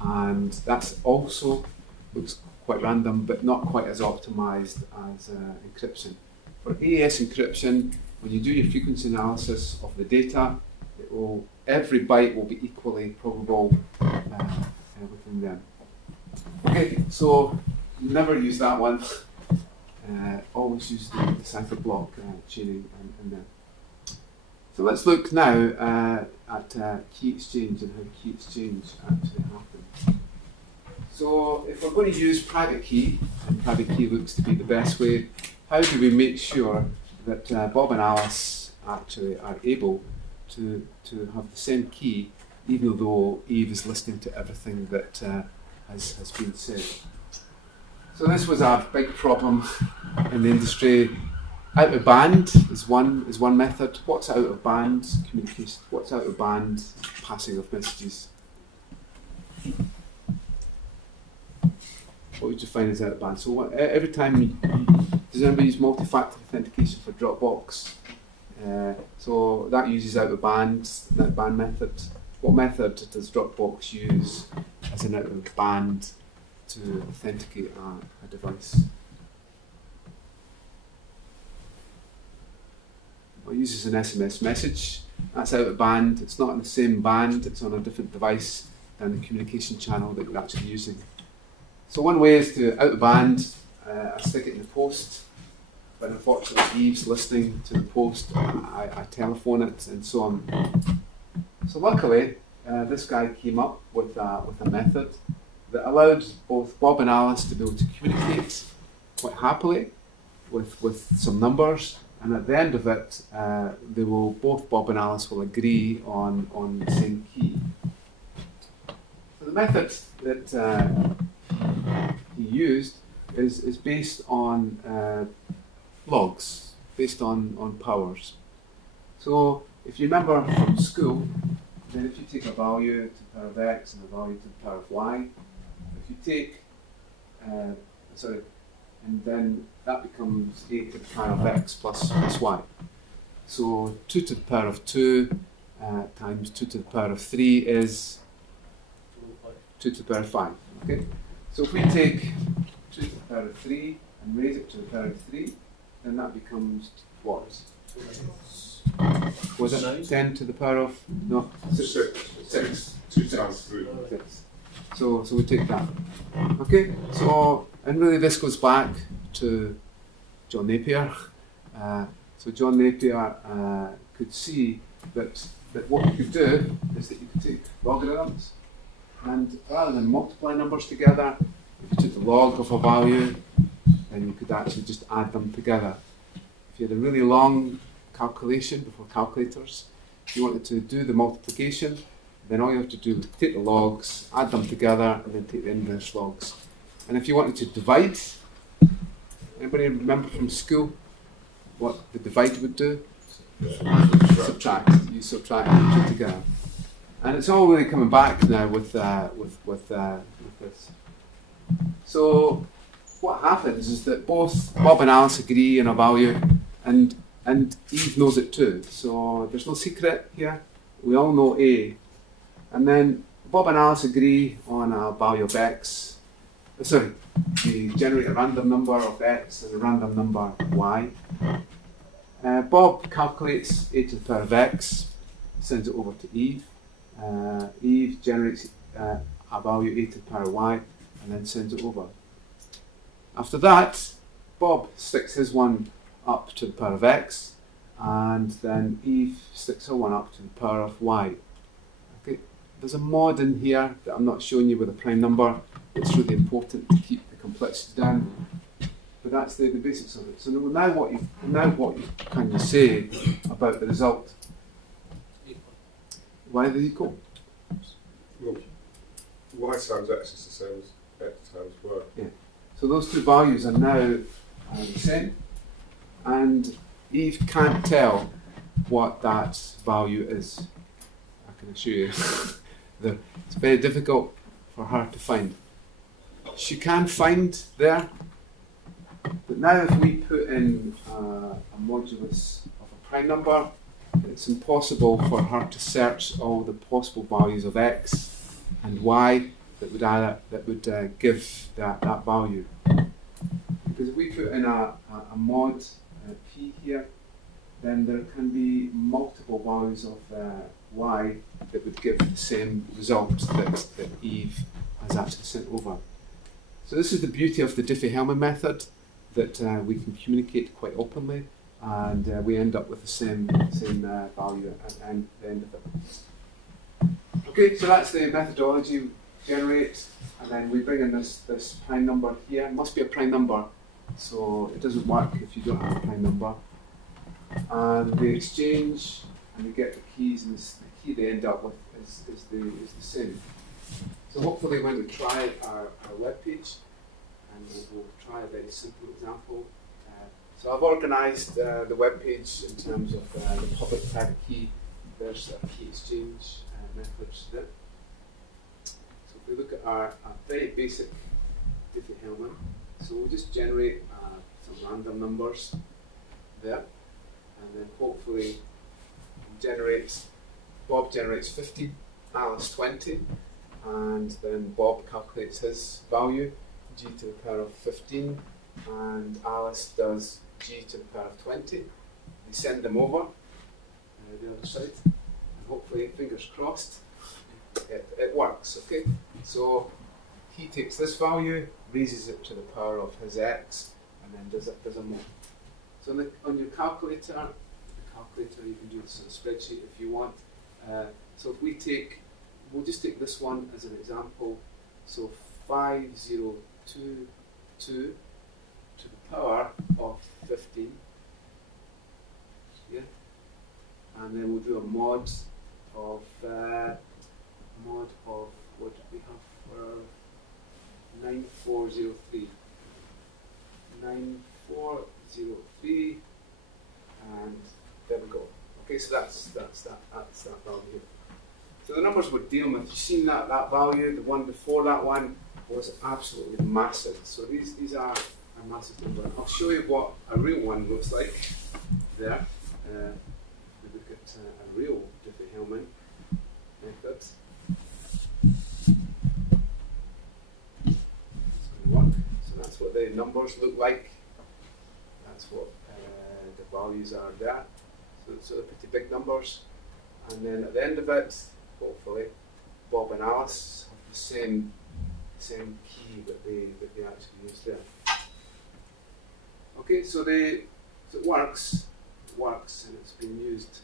and that's also looks quite random, but not quite as optimized as encryption. For AES encryption, when you do your frequency analysis of the data, every byte will be equally probable within them. Okay, so never use that one. Always use the cipher block tuning and then. So let's look now at key exchange and how key exchange actually happens. So if we're going to use private key, and private key looks to be the best way, how do we make sure that Bob and Alice actually are able to have the same key, even though Eve is listening to everything that has been said? So this was a big problem in the industry. Out of band is one method. What's out of band communication? What's out of band passing of messages? What would you find is out of band? So every time, does anybody use multi-factor authentication for Dropbox? So that uses out of band method. What method does Dropbox use as an out of band to authenticate a device? Well, it uses an SMS message. That's out of band. It's not in the same band. It's on a different device than the communication channel that you're actually using. So one way is to out of band. I stick it in the post. But unfortunately, Eve's listening to the post. I telephone it and so on. So luckily, this guy came up with a method that allowed both Bob and Alice to be able to communicate quite happily with some numbers, and at the end of it, both Bob and Alice will agree on the same key. So the method that he used is based on logs, based on powers. So if you remember from school, then if you take a value to the power of x and a value to the power of y, if you take, and then that becomes a to the power of x plus y. So 2 to the power of 2 times 2 to the power of 3 is 2 to the power of 5. Okay? So if we take 2 to the power of 3 and raise it to the power of 3, then that becomes what? Was it 10 to the power of? No, 6. 2 times 3. 6. So we take that. Okay, so, and really this goes back to John Napier. So John Napier could see that what you could do is that you could take logarithms, and rather than multiply numbers together, if you took the log of a value, then you could actually just add them together. If you had a really long calculation before calculators, if you wanted to do the multiplication, then all you have to do is take the logs, add them together, and then take the inverse logs. And if you wanted to divide, anybody remember from school what the divide would do? Subtract. You subtract the two together. And it's all really coming back now with this. So what happens is that both Bob and Alice agree on a value, and Eve knows it too. So there's no secret here. We all know A. And then Bob and Alice agree on a value of x. We generate a random number of x and a random number y. Bob calculates a to the power of x, sends it over to Eve. Eve generates a value a to the power of y, and then sends it over. After that, Bob sticks his one up to the power of x, and then Eve sticks her one up to the power of y. Okay. There's a mod in here that I'm not showing you with a prime number. It's really important to keep the complexity down. But that's the basics of it. So now what can you say about the result? Why are they equal? Well, y times x is the same as x times y. Yeah. So those two values are now the same, and Eve can't tell what that value is. I can assure you. It's very difficult for her to find. She can find there, but now if we put in a modulus of a prime number, it's impossible for her to search all the possible values of x and y that would give that value. Because if we put in a mod p here, then there can be multiple values of y that would give the same result that Eve has actually sent over. So this is the beauty of the Diffie-Hellman method, that we can communicate quite openly, and we end up with the same value at the end of it. Okay, so that's the methodology. Generate, and then we bring in this prime number here. It must be a prime number, so it doesn't work if you don't have a prime number. And we exchange, and we get the keys, and the key they end up with is the same. So hopefully when we try our web page, and we'll try a very simple example. So I've organised the web page in terms of the public private key. There's a key exchange methods there. So if we look at our very basic Diffie-Hellman, so we'll just generate some random numbers there, and then hopefully Bob generates 50, Alice 20, and then Bob calculates his value, g to the power of 15, and Alice does g to the power of 20. We send them over the other side, and hopefully, fingers crossed, it works. Okay, so he takes this value, raises it to the power of his x, and then does a mod. So on your calculator, you can do this on a spreadsheet if you want. So if we take, we'll just take this one as an example. So 5022 to the power of 15. Yeah. And then we'll do a mod of what do we have for 9403. 9403, and there we go. Okay, so that's that value. So the numbers we're dealing with, you've seen that value, the one before that one was absolutely massive. So these are a massive number. I'll show you what a real one looks like there. We look at a real Diffie-Hellman method. It's going to work. So that's what the numbers look like. That's what the values are there. So they're pretty big numbers. And then at the end of it, hopefully, Bob and Alice have the same key that they actually use there. Okay, so it works. It works, and it's been used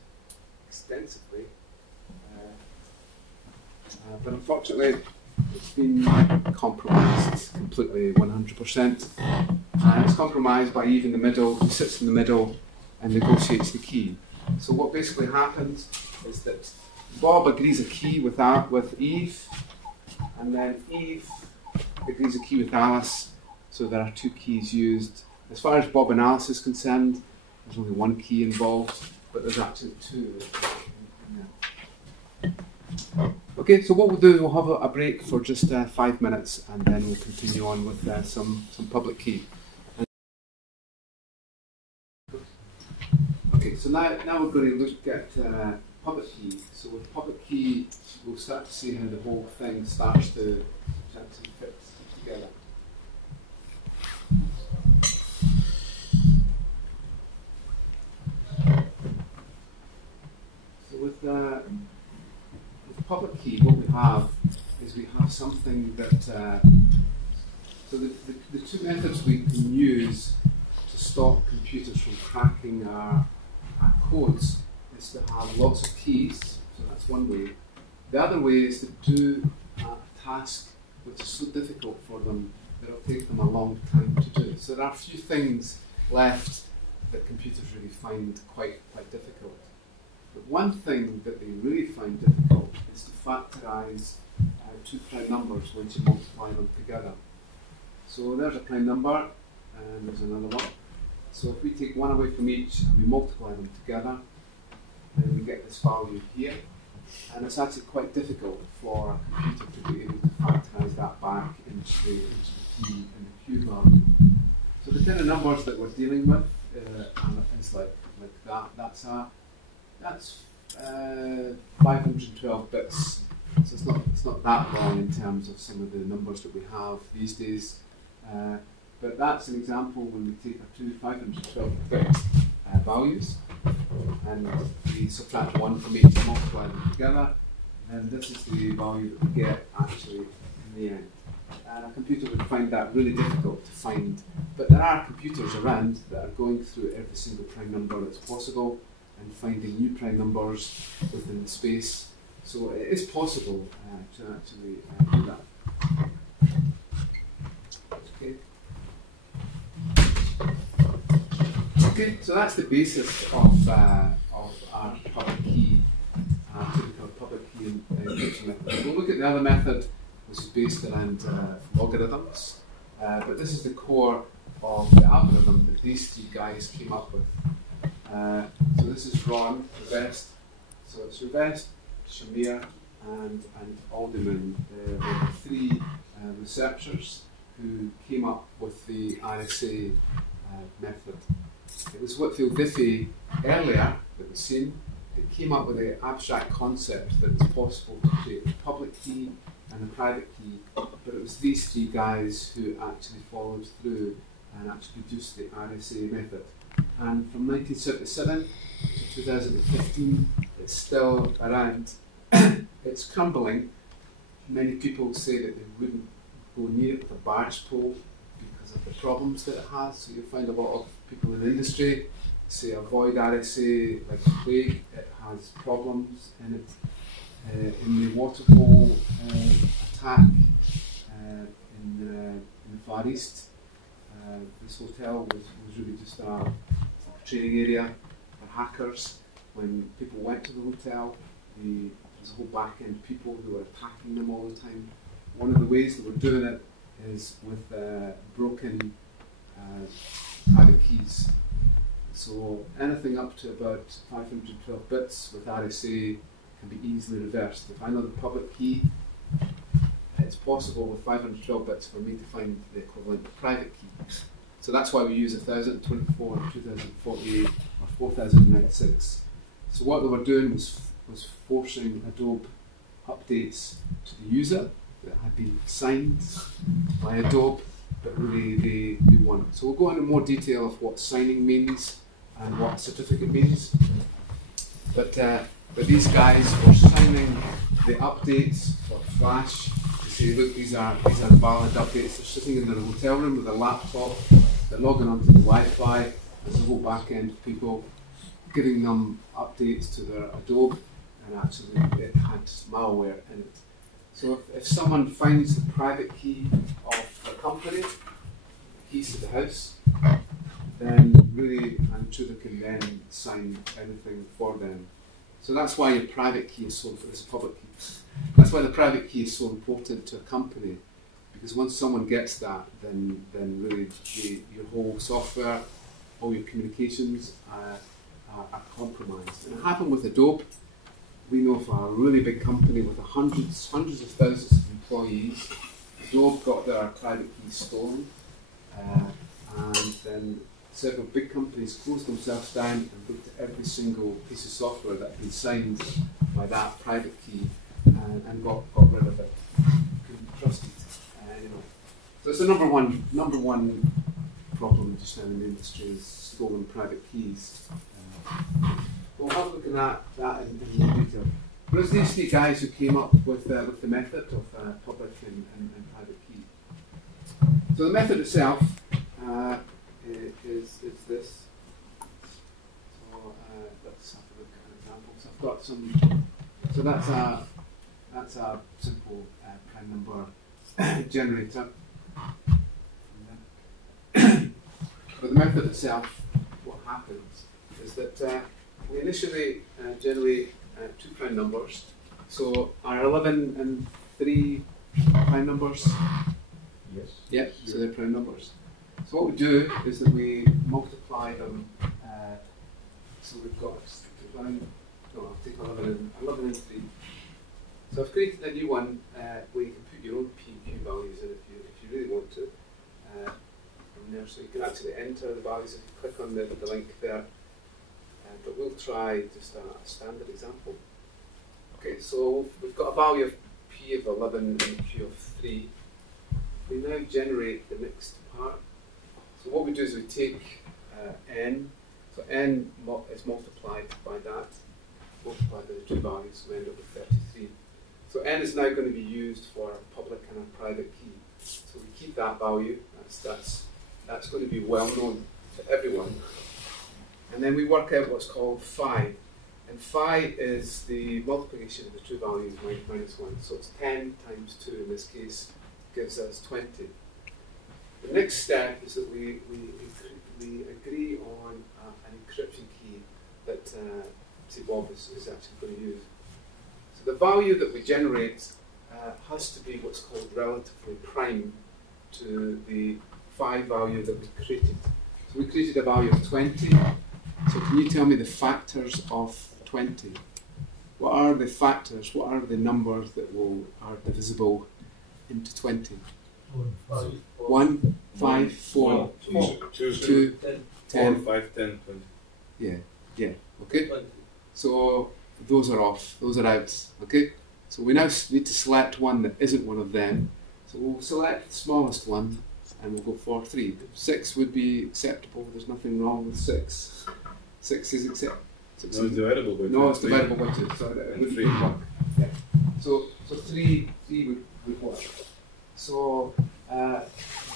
extensively. But unfortunately, it's been compromised completely, 100%. And it's compromised by Eve in the middle, who sits in the middle and negotiates the key. So what basically happens is that Bob agrees a key with Eve, and then Eve agrees a key with Alice, so there are two keys used. As far as Bob and Alice is concerned, there's only one key involved, but there's actually two. Okay, so what we'll do, we'll have a break for just 5 minutes, and then we'll continue on with some public key. Okay, so now we're going to look at public key. So with public key, we'll start to see how the whole thing starts to fit together. So with public key, what we have is we have something that, so the two methods we can use to stop computers from cracking our codes is to have lots of keys, so that's one way. The other way is to do a task which is so difficult for them that it'll take them a long time to do. So there are a few things left that computers really find quite difficult. But one thing that they really find difficult is to factorize two prime numbers once you multiply them together. So there's a prime number, and there's another one. So if we take one away from each and we multiply them together, then we get this value here. And it's actually quite difficult for a computer to be able to factorize that back into the key and the Q value. So the kind of numbers that we're dealing with is like that. That's 512 bits. So it's not that long in terms of some of the numbers that we have these days. But that's an example when we take our two 512-bit values and we subtract one from each and multiply them together, and this is the value that we get actually in the end. And a computer would find that really difficult to find, but there are computers around that are going through every single prime number that's possible and finding new prime numbers within the space. So it is possible to actually do that. Okay, so that's the basis of our public key, typical public key encryption method. We'll look at the other method, which is based around logarithms, but this is the core of the algorithm that these three guys came up with. So this is Ron Rivest. So it's Rivest, Shamir, and Alderman. There were three researchers who came up with the RSA method. It was Whitfield Diffie earlier that we've seen. It came up with the abstract concept that it's possible to create a public key and a private key, but it was these three guys who actually followed through and actually produced the RSA method. And from 1977 to 2015, it's still around. It's crumbling. Many people say that they wouldn't go near it with a barge pole because of the problems that it has. So you'll find a lot of people in the industry say avoid RSA like the plague. It has problems in it. in the waterfall attack in the Far East. This hotel was really just a training area for hackers. When people went to the hotel, there was a whole back-end people who were attacking them all the time. One of the ways that we're doing it is with broken private keys. So anything up to about 512 bits with RSA can be easily reversed. If I know the public key, it's possible with 512 bits for me to find the equivalent private key. So that's why we use 1024, 2048, or 4096. So what they were doing was forcing Adobe updates to the user that had been signed by Adobe, but really they won. So we'll go into more detail of what signing means and what certificate means. But these guys were signing the updates for Flash to say, look, these are valid updates. They're sitting in their hotel room with a laptop. They're logging onto the Wi-Fi. There's a whole back end of people giving them updates to their Adobe, and actually it had malware in it. So if someone finds the private key of the company, the keys to the house, then really an intruder can then sign anything for them. So that's why your private key is so, it's a public key. That's why the private key is so important to a company, because once someone gets that, then really your whole software, all your communications are compromised. And it happened with Adobe. We know of a really big company with hundreds of thousands of employees. Adobe got their private key stolen, and then several big companies closed themselves down and looked at every single piece of software that had been signed by that private key and got rid of it. Couldn't trust it anymore. So it's the number one problem just now in the industry is stolen private keys. We'll have a look at that in more detail. But it was these three guys who came up with the method of public and private key. So the method itself is this. So let's have a look at an example. So I've got some. So that's a simple prime number generator. But the method itself, what happens is that we initially generate 2 prime numbers. So our 11 and 3 prime numbers. Yes. Yep, so they're prime numbers. So what we do is that we multiply them. So we've got I'll take 11 and 3. So I've created a new one where you can put your own P and Q values in if you really want to. From there, so you can actually enter the values if you click on the link there. But we'll try just a standard example. Okay, so we've got a value of P of 11 and Q of 3. We now generate the next part. So what we do is we take n. So n is multiplied by that, multiplied by the 2 values, so we end up with 33. So n is now going to be used for a public and a private key. So we keep that value. That's going to be well known to everyone. And then we work out what's called phi. And phi is the multiplication of the 2 values minus 1. So it's 10 times 2 in this case gives us 20. The next step is that we agree on an encryption key that Bob is actually going to use. So the value that we generate has to be what's called relatively prime to the phi value that we created. So we created a value of 20. So can you tell me the factors of 20? What are the factors? What are the numbers that are divisible into 20? 1, 5, 4, 2, 10, 4, 5, 10, 20. Yeah. Okay. So those are off. Those are out. Okay. So we now need to select one that isn't one of them. So we'll select the smallest one, and we'll go for 3. 6 would be acceptable. There's nothing wrong with 6. 6 is acceptable. No, it's divisible by 2. No, it's divisible by 2. So it would 3 work. Yeah. So 3 would work. So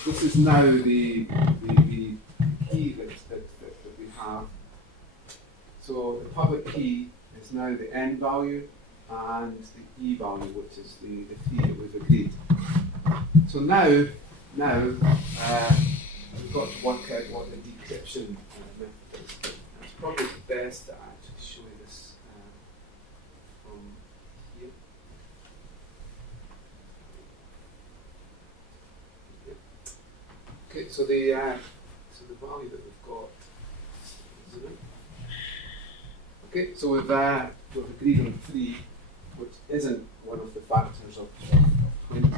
this is now the key that we have. So the public key is now the n value, and the E value, which is the 3 that we've agreed. So now we've got to work out what the decryption method is. It's probably best to actually show you this from here. Okay, so the value that we've got. Okay, so we've agreed on 3, which isn't one of the factors of 20.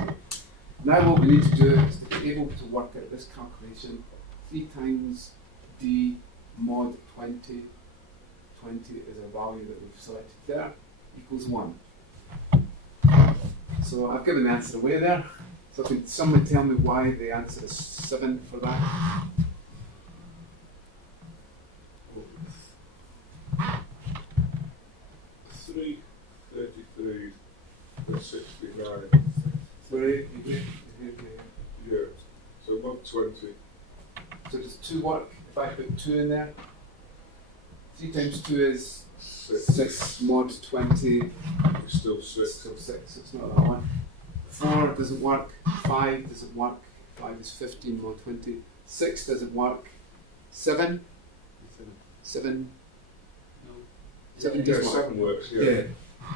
Now what we need to do is to be able to work out this calculation. 3 times d mod 20. 20 is a value that we've selected there, equals 1. So I've given the answer away there. So can someone tell me why the answer is 7 for that? 3, 33, 69. Sorry, Yeah, so mod 20. So does 2 work if I put 2 in there? 3 times 2 is 6 mod 20. It's still 6. Still 6, so it's not that one. 4 doesn't work. 5 doesn't work. 5 is 15 mod 20. 6 doesn't work. 7? 7? No. 7 does work. 7 works, yeah.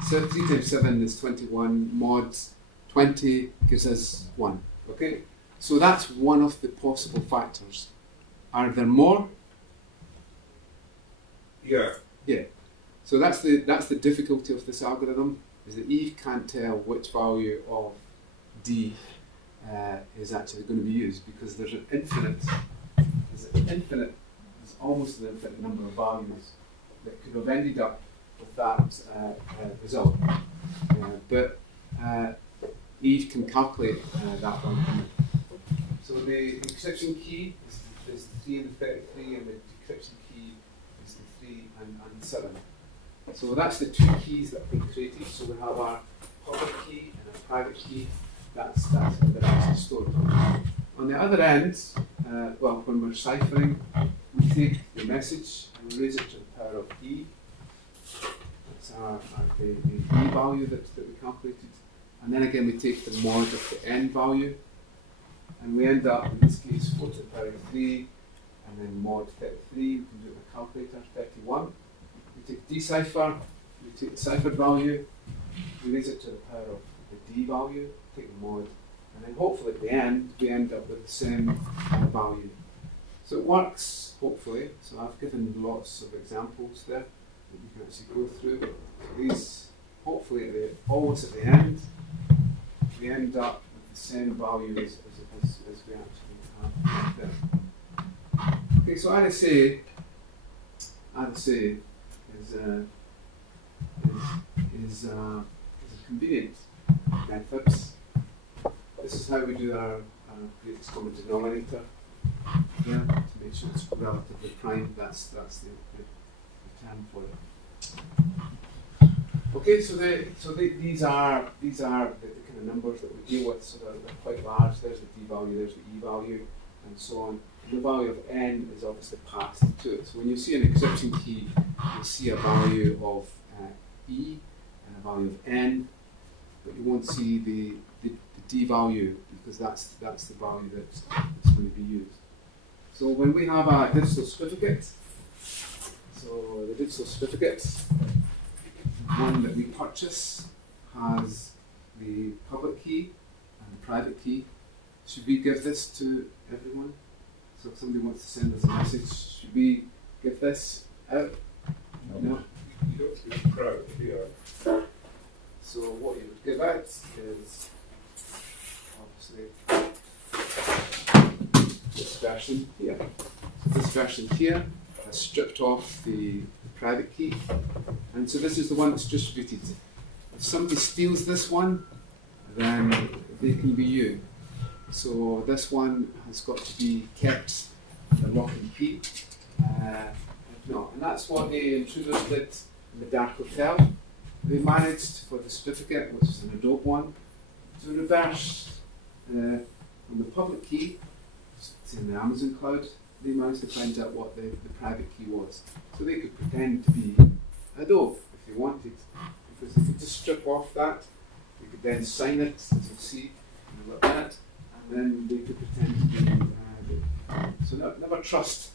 So 3 times 7 is 21. Mod 20 gives us 1. Okay? So that's one of the possible factors. Are there more? Yeah. Yeah. So that's the difficulty of this algorithm, is that Eve can't tell which value of D is actually going to be used, because there's almost an infinite number of values that could have ended up with that result. But Eve can calculate that one. So the encryption key is the 3 and the 33, and the decryption key is the 3 and 7. So that's the 2 keys that have been created. So we have our public key and a private key. That's how they're actually stored. On the other end, when we're ciphering, we take the message and we raise it to the power of E. That's the E value that we calculated. And then again we take the mod of the N value. And we end up, in this case, 4 to the power of 3, and then mod 33, we can do it with a calculator, 31. We take decipher, we take the ciphered value, we raise it to the power of the D value, take the mod, and then hopefully at the end, we end up with the same value. So it works, hopefully. So I've given lots of examples there that you can actually go through. So these, hopefully, always at the end, we end up with the same value as we actually have there. Okay, so RSA is a convenient method. This is how we do our greatest common denominator. Yeah, to make sure it's relatively prime. That's the term for it. Okay, so these are the kind of numbers that we deal with. So they're quite large. There's the D value, there's the E value, and so on. And the value of N is obviously passed to it. So when you see an encryption key, you'll see a value of E and a value of N, but you won't see the D value, because that's the value that's going to be used. So when we have a digital certificate, so the digital certificate, one that we purchase, has the public key and the private key. Should we give this to everyone? So if somebody wants to send us a message, should we give this out? No. You don't give private key out. So what you would give out is obviously this version here. So this version here has stripped off the private key, and so this is the one that's distributed. If somebody steals this one, then they can be you. So this one has got to be kept the lock and key. If not, and that's what the intruders did in the Dark Hotel. They managed, for the certificate, which is an Adobe one, to reverse from the public key, it's in the Amazon cloud. They managed to find out what the private key was. So they could pretend to be Adobe if they wanted. because if you just strip off that, you could then sign it, as you'll see in a little minute, and then they could pretend to be so never trust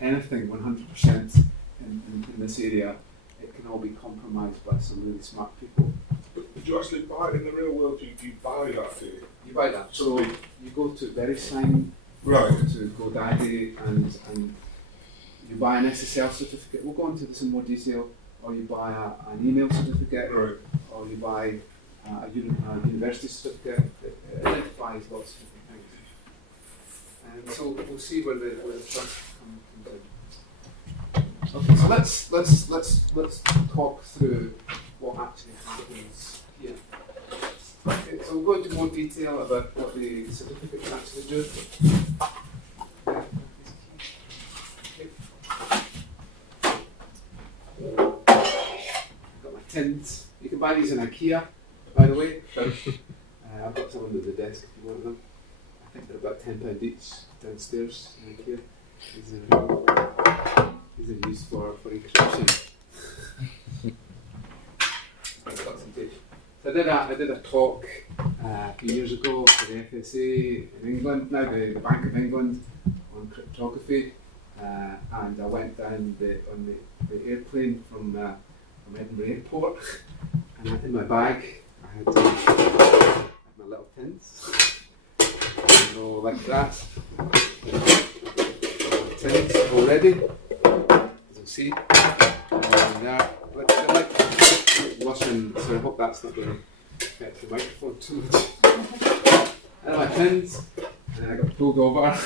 anything 100% in this area. It can all be compromised by some really smart people. But you actually buy it in the real world? You buy that, do you? You buy that. So you go to VeriSign, right, go to GoDaddy, and you buy an SSL certificate. We'll go into this in more detail. Or you buy an email certificate, right, or you buy a university certificate. It identifies lots of different things. And so we'll see where the trust comes in. Okay, so let's talk through what actually happens here. Okay, so we'll go into more detail about what the certificates actually do. Got my tins. You can buy these in IKEA, by the way. I've got some under the desk if you want them. I think they're about £10 each downstairs in IKEA. These are used for encryption. So I did a talk a few years ago for the FSA in England, now the Bank of England, on cryptography, and I went down on the airplane from Edinburgh Airport, and in my bag I had my little pins, like that. Tins already, as you see, and there. Washing, so I hope that's not going to affect the microphone too much. And my pins, and I got pulled over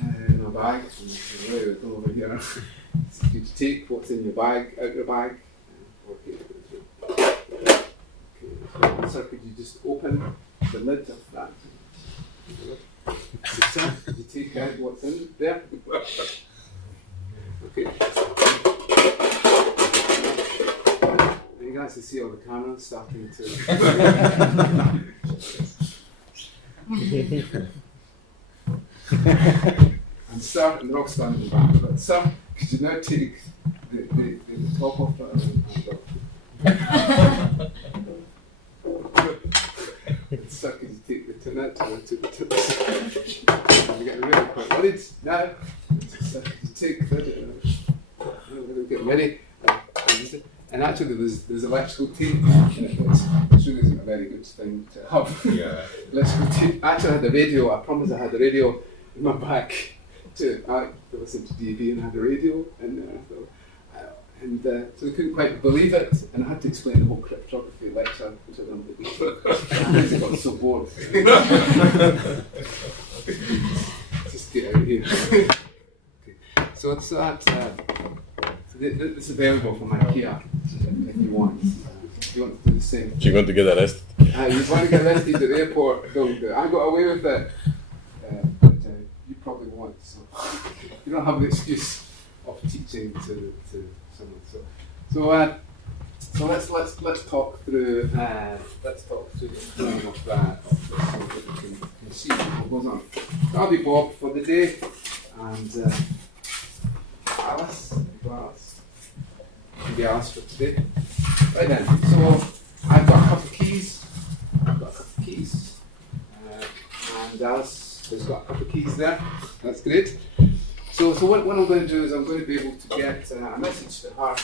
in my bag, and really go over here. So you take what's in your bag out your bag. Okay, so could you just open the lid of that? So you take out what's in there. Okay. You can actually see all the cameras starting to. And sir, and they're all standing back. But sir, could you now take the top off that? And sir, could you take the tin out? And I took the tin out. I'm getting really quite worried now. Sir, could you take that? We're getting ready. And actually, there's electrical tape, and it really isn't a very good thing to have. Yeah. Electrical tape. Actually, I had the radio. I promised I had the radio in my back to listen to DAB, and I had the radio in there. So they couldn't quite believe it, and I had to explain the whole cryptography lecture to them. And they got so bored. Just get out of here. Okay. So that's this is available from IKEA if you want. If you want to do the same. You're going to get arrested. You want to get arrested at the airport, don't do it. I got away with it, but you probably won't. So you don't have an excuse of teaching to someone. So let's talk through the doing of that, so that we can see what goes on. That'll be Bob for the day, and Alice. Maybe Alice for today. Right then, so I've got a couple of keys. And Alice has got a couple of keys there. That's great. So what I'm going to do is I'm going to be able to get a message to her,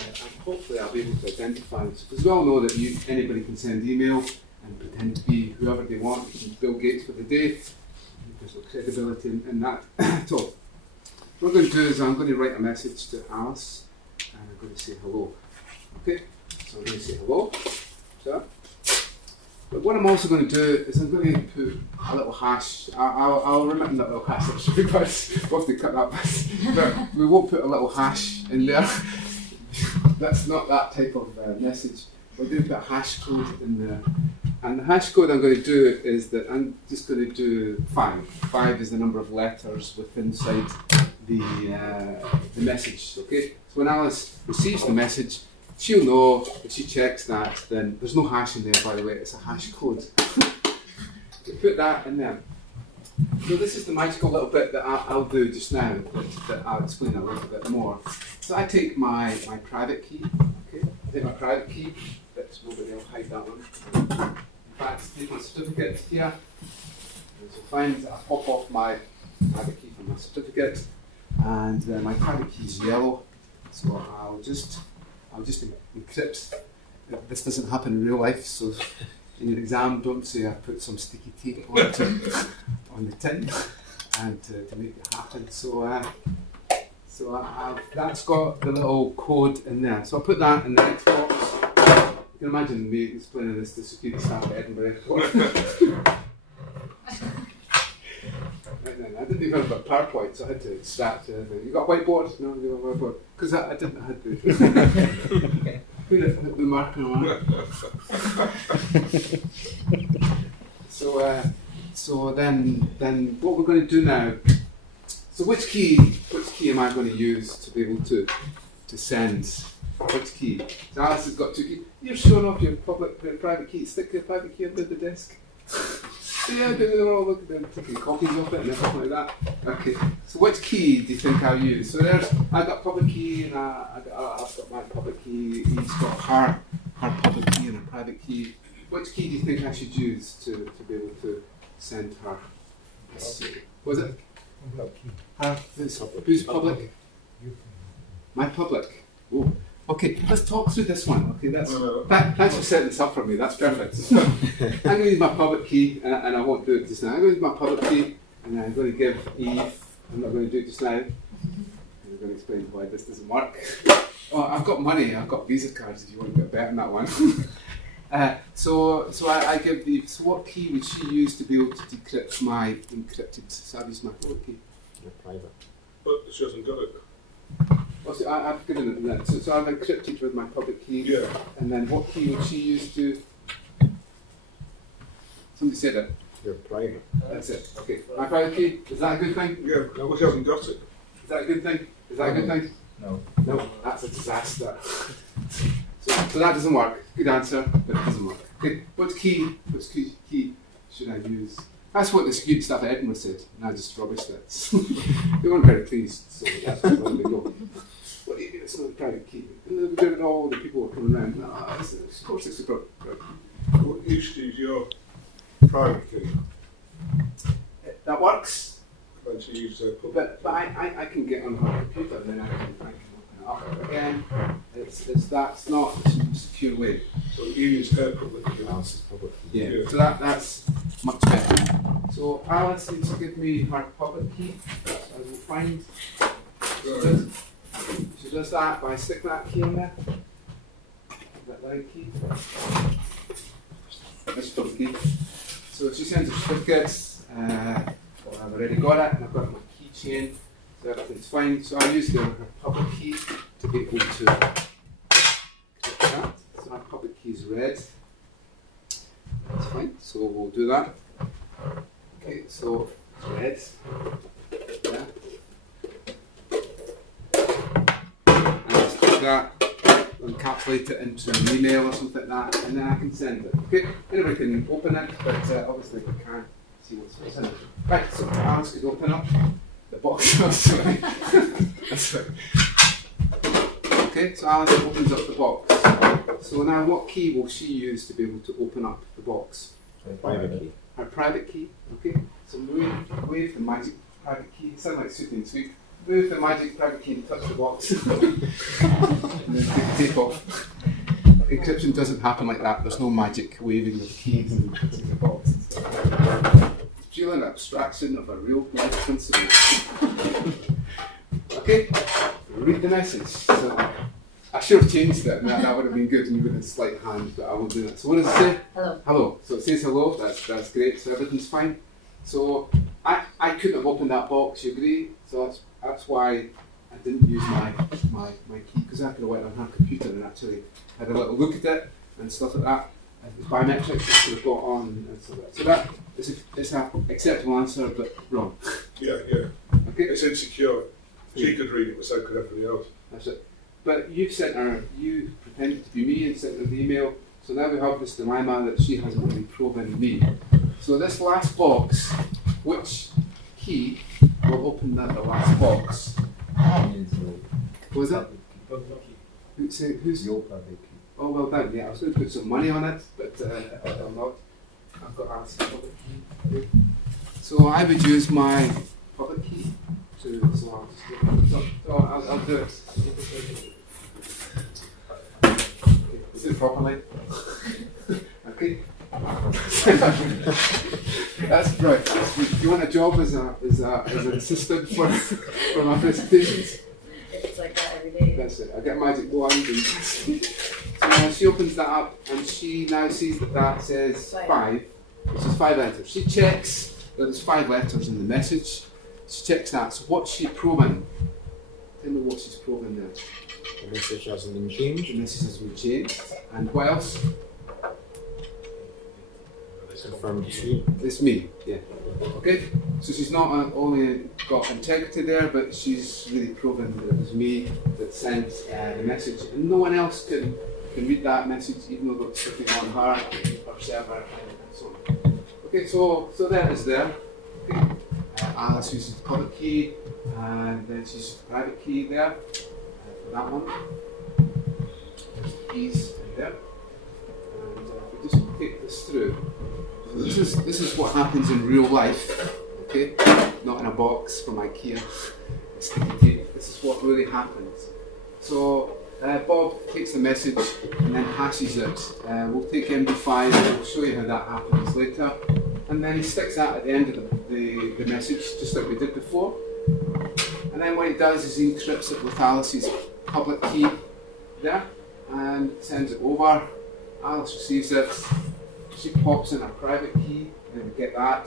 and hopefully I'll be able to identify it. Because we all know that anybody can send email and pretend to be whoever they want. You can Bill Gates for the day. There's no credibility in that at all. What I'm going to do is I'm going to write a message to Alice, and I'm going to say hello. Okay, so I'm going to say hello. So, but what I'm also going to do is I'm going to put a little hash. I'll remember that little hash actually, because we'll have to cut that bit. But we won't put a little hash in there. That's not that type of message. We're going to put a hash code in there. And the hash code I'm going to do is that I'm just going to do 5. 5 is the number of letters within inside the message. Okay. So when Alice receives the message, she'll know if she checks that, then there's no hash in there. By the way, it's a hash code. Put that in there. So this is the magical little bit that I'll do just now. That I'll explain a little bit more. So I take my private key. Okay. take my private key, but nobody will hide that one. In fact, take my certificate here. And so find I pop off my private key from my certificate, and my private key is yellow. So I'll just encrypt. This doesn't happen in real life, so in your exam, don't say I put some sticky tape on the tin and to make it happen. So that's got the little code in there. So I'll put that in the next box. You can imagine me explaining this to security staff at Edinburgh Airport. Right then, I didn't even have a PowerPoint, so I had to extract everything. You got a whiteboard? No, you got a whiteboard. Because I didn't have the the marker on. So then what we're going to do now. So which key am I going to use to be able to send? Which key? So Alice has got two keys. You're showing off your private key. Stick your private key under the desk. So yeah, they were all looking at taking copies of it and everything like that. Okay. So which key do you think I'll use? So I've got public key and I've got my public key. He's got her public key and her private key. Which key do you think I should use to be able to send her? Was it? Her, who's public? My public. Oh. Okay, let's talk through this one. Okay, thanks for setting this up for me. That's perfect. I'm going to use my public key, and I won't do it just now. I'm going to use my public key, and I'm going to give Eve. I'm not going to do it just now. And I'm going to explain why this doesn't work. Oh, I've got money. I've got Visa cards. If you want to get a bet on that one. So I give Eve. So what key would she use to be able to decrypt my encrypted? So I've used my public key. Your private. But she hasn't got it. Oh, so I've given it that. So I've encrypted with my public key. Yeah. And then what key would she use to? Somebody said it. Your private. That's it. Okay. My private key. Is that a good thing? Yeah. No, she hasn't got it. Is that a good thing? Is that a good thing? No. No. That's a disaster. So that doesn't work. Good answer, but it doesn't work. Okay. Which key should I use? That's what the security staff at Edinburgh said, and I just rubbished it. They weren't very pleased, so that's where they go. What do you mean it's not a private key? And they were doing it all, the people were coming around. No, of course it's a private key. Well, you should use your private key. That works. And she uses her public. But I can get on her computer and then I can open it up again. That's not a secure way. So you use her public key. Alice's public. Yeah. So that's much better. So Alice needs to give me her public key. I will find. She does that by sticking that key in there. That line key. That's public key. So she sends her certificates. I've already got it, and I've got my keychain, so everything's fine. So I use her public key to be able to that. So my public key is red. That's fine. So we'll do that. Okay, so it's red. Yeah. And just take that, encapsulate it into an email or something like that, and then I can send it. Okay, anybody can open it, but obviously we can't see what's in it. Right, so Alice could open up the box. Sorry. That's right. Okay, so Alice opens up the box. So now what key will she use to be able to open up the box? Her private key. Her private key, okay. So wave the magic private key. It sounds like Sooty and Sweet. Move the magic private key and touch the box. And then take off. Encryption doesn't happen like that. There's no magic waving of keys and touching the box. Feeling abstraction of a real life principle. Okay, read the message. So I should have changed it. That would have been good, and you would have slight hand, but I won't do that. So what does it say? Hello. Hello. So it says hello. That's great. So everything's fine. So I couldn't have opened that box. You agree? So that's why I didn't use my key, because I could have went on her computer and actually had a little look at it and stuff like that. It's biometrics. I could have got on and stuff like that. So that is an acceptable answer, but wrong. Yeah. Okay. It's insecure. She could read it, but so could everybody else. That's it. But you pretended to be me and sent her the email. So now we have this dilemma that she hasn't really proven me. So this last box, which key will open the last box? What was that? Who's your private key? Oh, well done. Yeah, I was going to put some money on it, but I'm not. I've got access to the public key. So I would use my public key to. So I'll do it. Okay, is it properly? Okay. That's right. Do you want a job as an assistant for my presentations? It's like that every day. That's it. I get a magic wand. So now she opens that up and she now sees that that says 5, which is 5 letters. She checks that there's 5 letters in the message. She checks that. So what's she probing? Tell me what she's probing there. The message hasn't been changed. The message has been changed. And what else? Confirmed key. It's me, yeah. Okay? So she's not only got integrity there, but she's really proven that it was me that sent the message. And no one else can read that message, even though it's sitting on her server and so on. Okay, so that is there. Okay. Alice uses the public key, and then she's the private key there for that one. There's the keys in there. And if we just take this through. This is what happens in real life, okay? Not in a box from IKEA. This is what really happens. So Bob takes the message and then hashes it. We'll take MD5 and we'll show you how that happens later. And then he sticks that at the end of the message, just like we did before. And then what he does is he encrypts it with Alice's public key there and sends it over. Alice receives it. She pops in a private key, and we get that.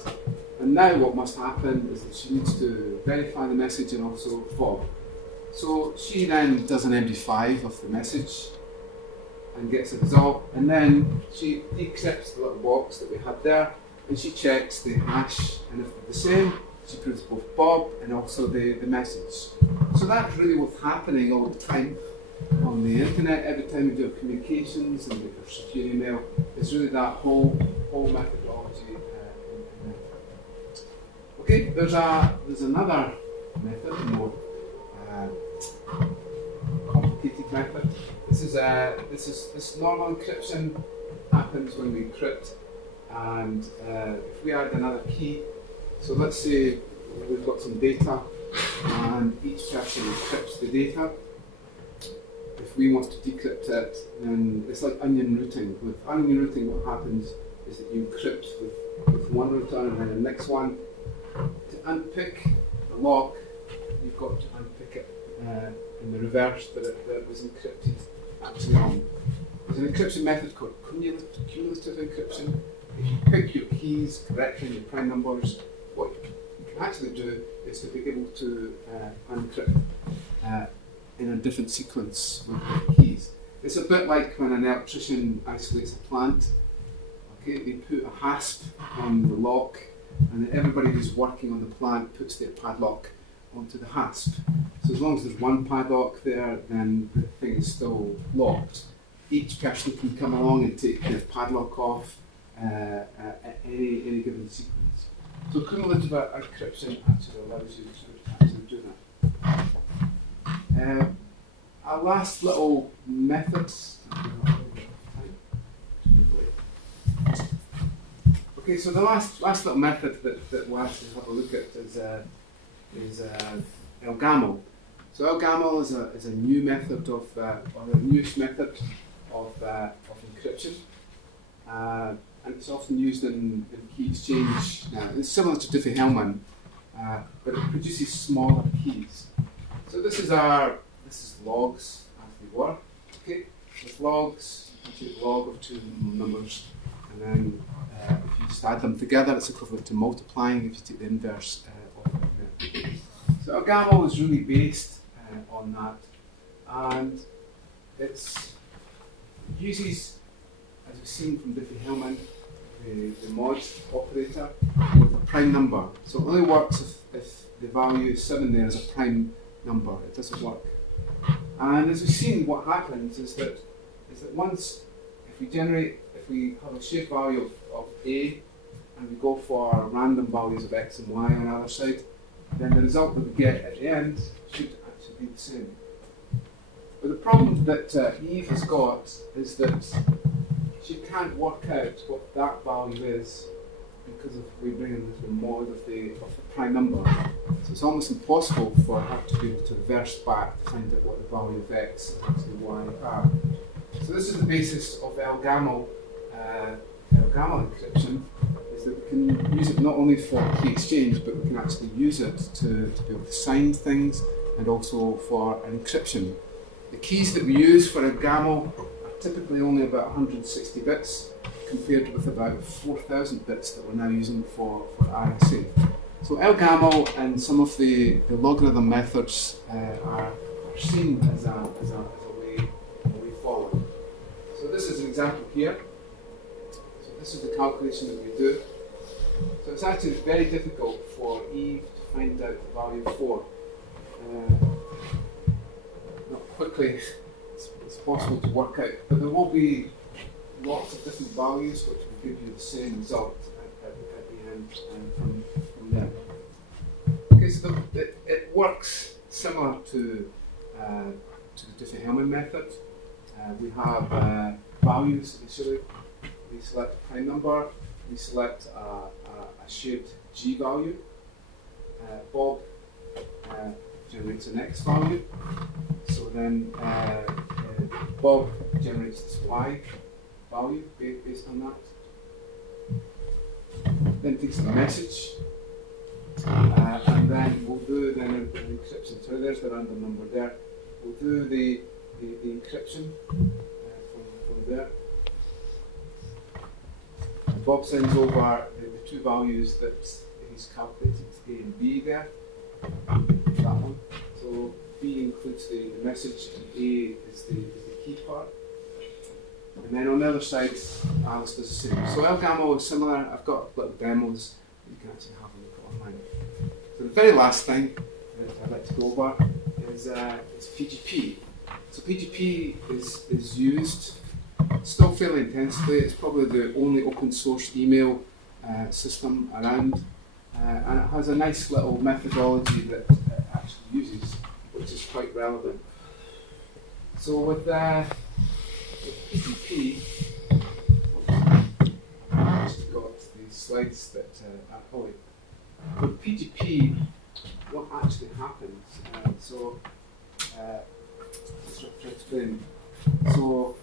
And now what must happen is that she needs to verify the message and also Bob. So she then does an MD5 of the message and gets a result, and then she decrypts the little box that we had there, and she checks the hash, and if they're the same, she proves both Bob and also the message. So that's really what's happening all the time on the internet. Every time we do communications and we secure email, it's really that whole methodology. Okay, there's another method, a more complicated method. This normal encryption happens when we encrypt, and if we add another key. So let's say we've got some data, and each person encrypts the data. If we want to decrypt it, then it's like onion routing. With onion routing, what happens is that you encrypt with one router and then the next one. To unpick the lock, you've got to unpick it in the reverse that it was encrypted actually on. There's an encryption method called cumulative encryption. If you pick your keys correctly and your prime numbers, what you can actually do is to be able to uncrypt in a different sequence with the keys. It's a bit like when an electrician isolates a plant. Okay, they put a hasp on the lock, and then everybody who's working on the plant puts their padlock onto the hasp. So as long as there's one padlock there, then the thing is still locked. Each person can come along and take their padlock off at any given sequence. So cumulative encryption actually allows you to actually do that. Our last little method. Okay, so the last little method that we'll actually have a look at is Elgamal. So Elgamal is a new method or the newest method of encryption, and it's often used in key exchange. It's similar to Diffie-Hellman, but it produces smaller keys. So this is logs as they were. Okay, with logs, you take log of two numbers, and then if you just add them together, it's equivalent to multiplying if you take the inverse of it. So Elgamal is really based on that, and it uses, as we've seen from Diffie-Hellman, the mod operator with a prime number. So it only works if the value 7 there is a prime number. It doesn't work. And as we've seen, what happens is that once, if we have a shape value of A, and we go for random values of X and Y on the other side, then the result that we get at the end should actually be the same. But the problem that Eve has got is that she can't work out what that value is because of we bring in the mod of the prime number. So it's almost impossible for her to be able to reverse back to find out what the value of x and x and y are. So this is the basis of Elgamal encryption, is that we can use it not only for key exchange, but we can actually use it to be able to sign things and also for an encryption. The keys that we use for Elgamal are typically only about 160 bits, compared with about 4,000 bits that we're now using for RSA. So Elgamal and some of the logarithm methods are seen as a way forward. So this is an example here. So this is the calculation that we do. So it's actually very difficult for Eve to find out the value of 4. Not quickly it's possible to work out, but there will be lots of different values which will give you the same result at the end from there. Okay, so it works similar to the Diffie-Hellman method. We have values initially. We select a prime number. We select a shared G value. Bob generates an X value. So then Bob generates this Y value based on that. Then takes the message, and then we'll do an encryption. So there's the random number there. We'll do the encryption from there. And Bob sends over the two values that he's calculated, A and B there. That one. So B includes the message, and A is the key part. And then on the other side, Alice does the same. So Elgamal is similar. I've got little demos that you can actually have a look at online. So the very last thing that I'd like to go over is PGP. So PGP is used still fairly intensively. It's probably the only open source email system around. And it has a nice little methodology that it actually uses, which is quite relevant. So with PGP, I've actually got the slides that are Holly. With PGP, what actually happens? Let's try to explain. So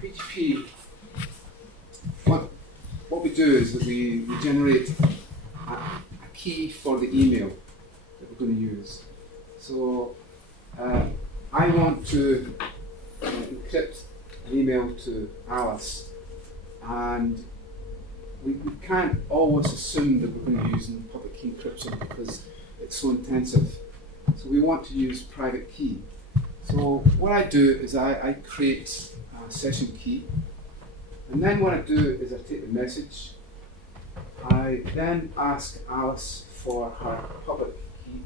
PGP, what we do is that we generate a key for the email that we're going to use. So I want to encrypt an email to Alice, and we can't always assume that we're going to use public key encryption because it's so intensive. So we want to use private key. So what I do is I create a session key, and then what I do is I take the message. I then ask Alice for her public key.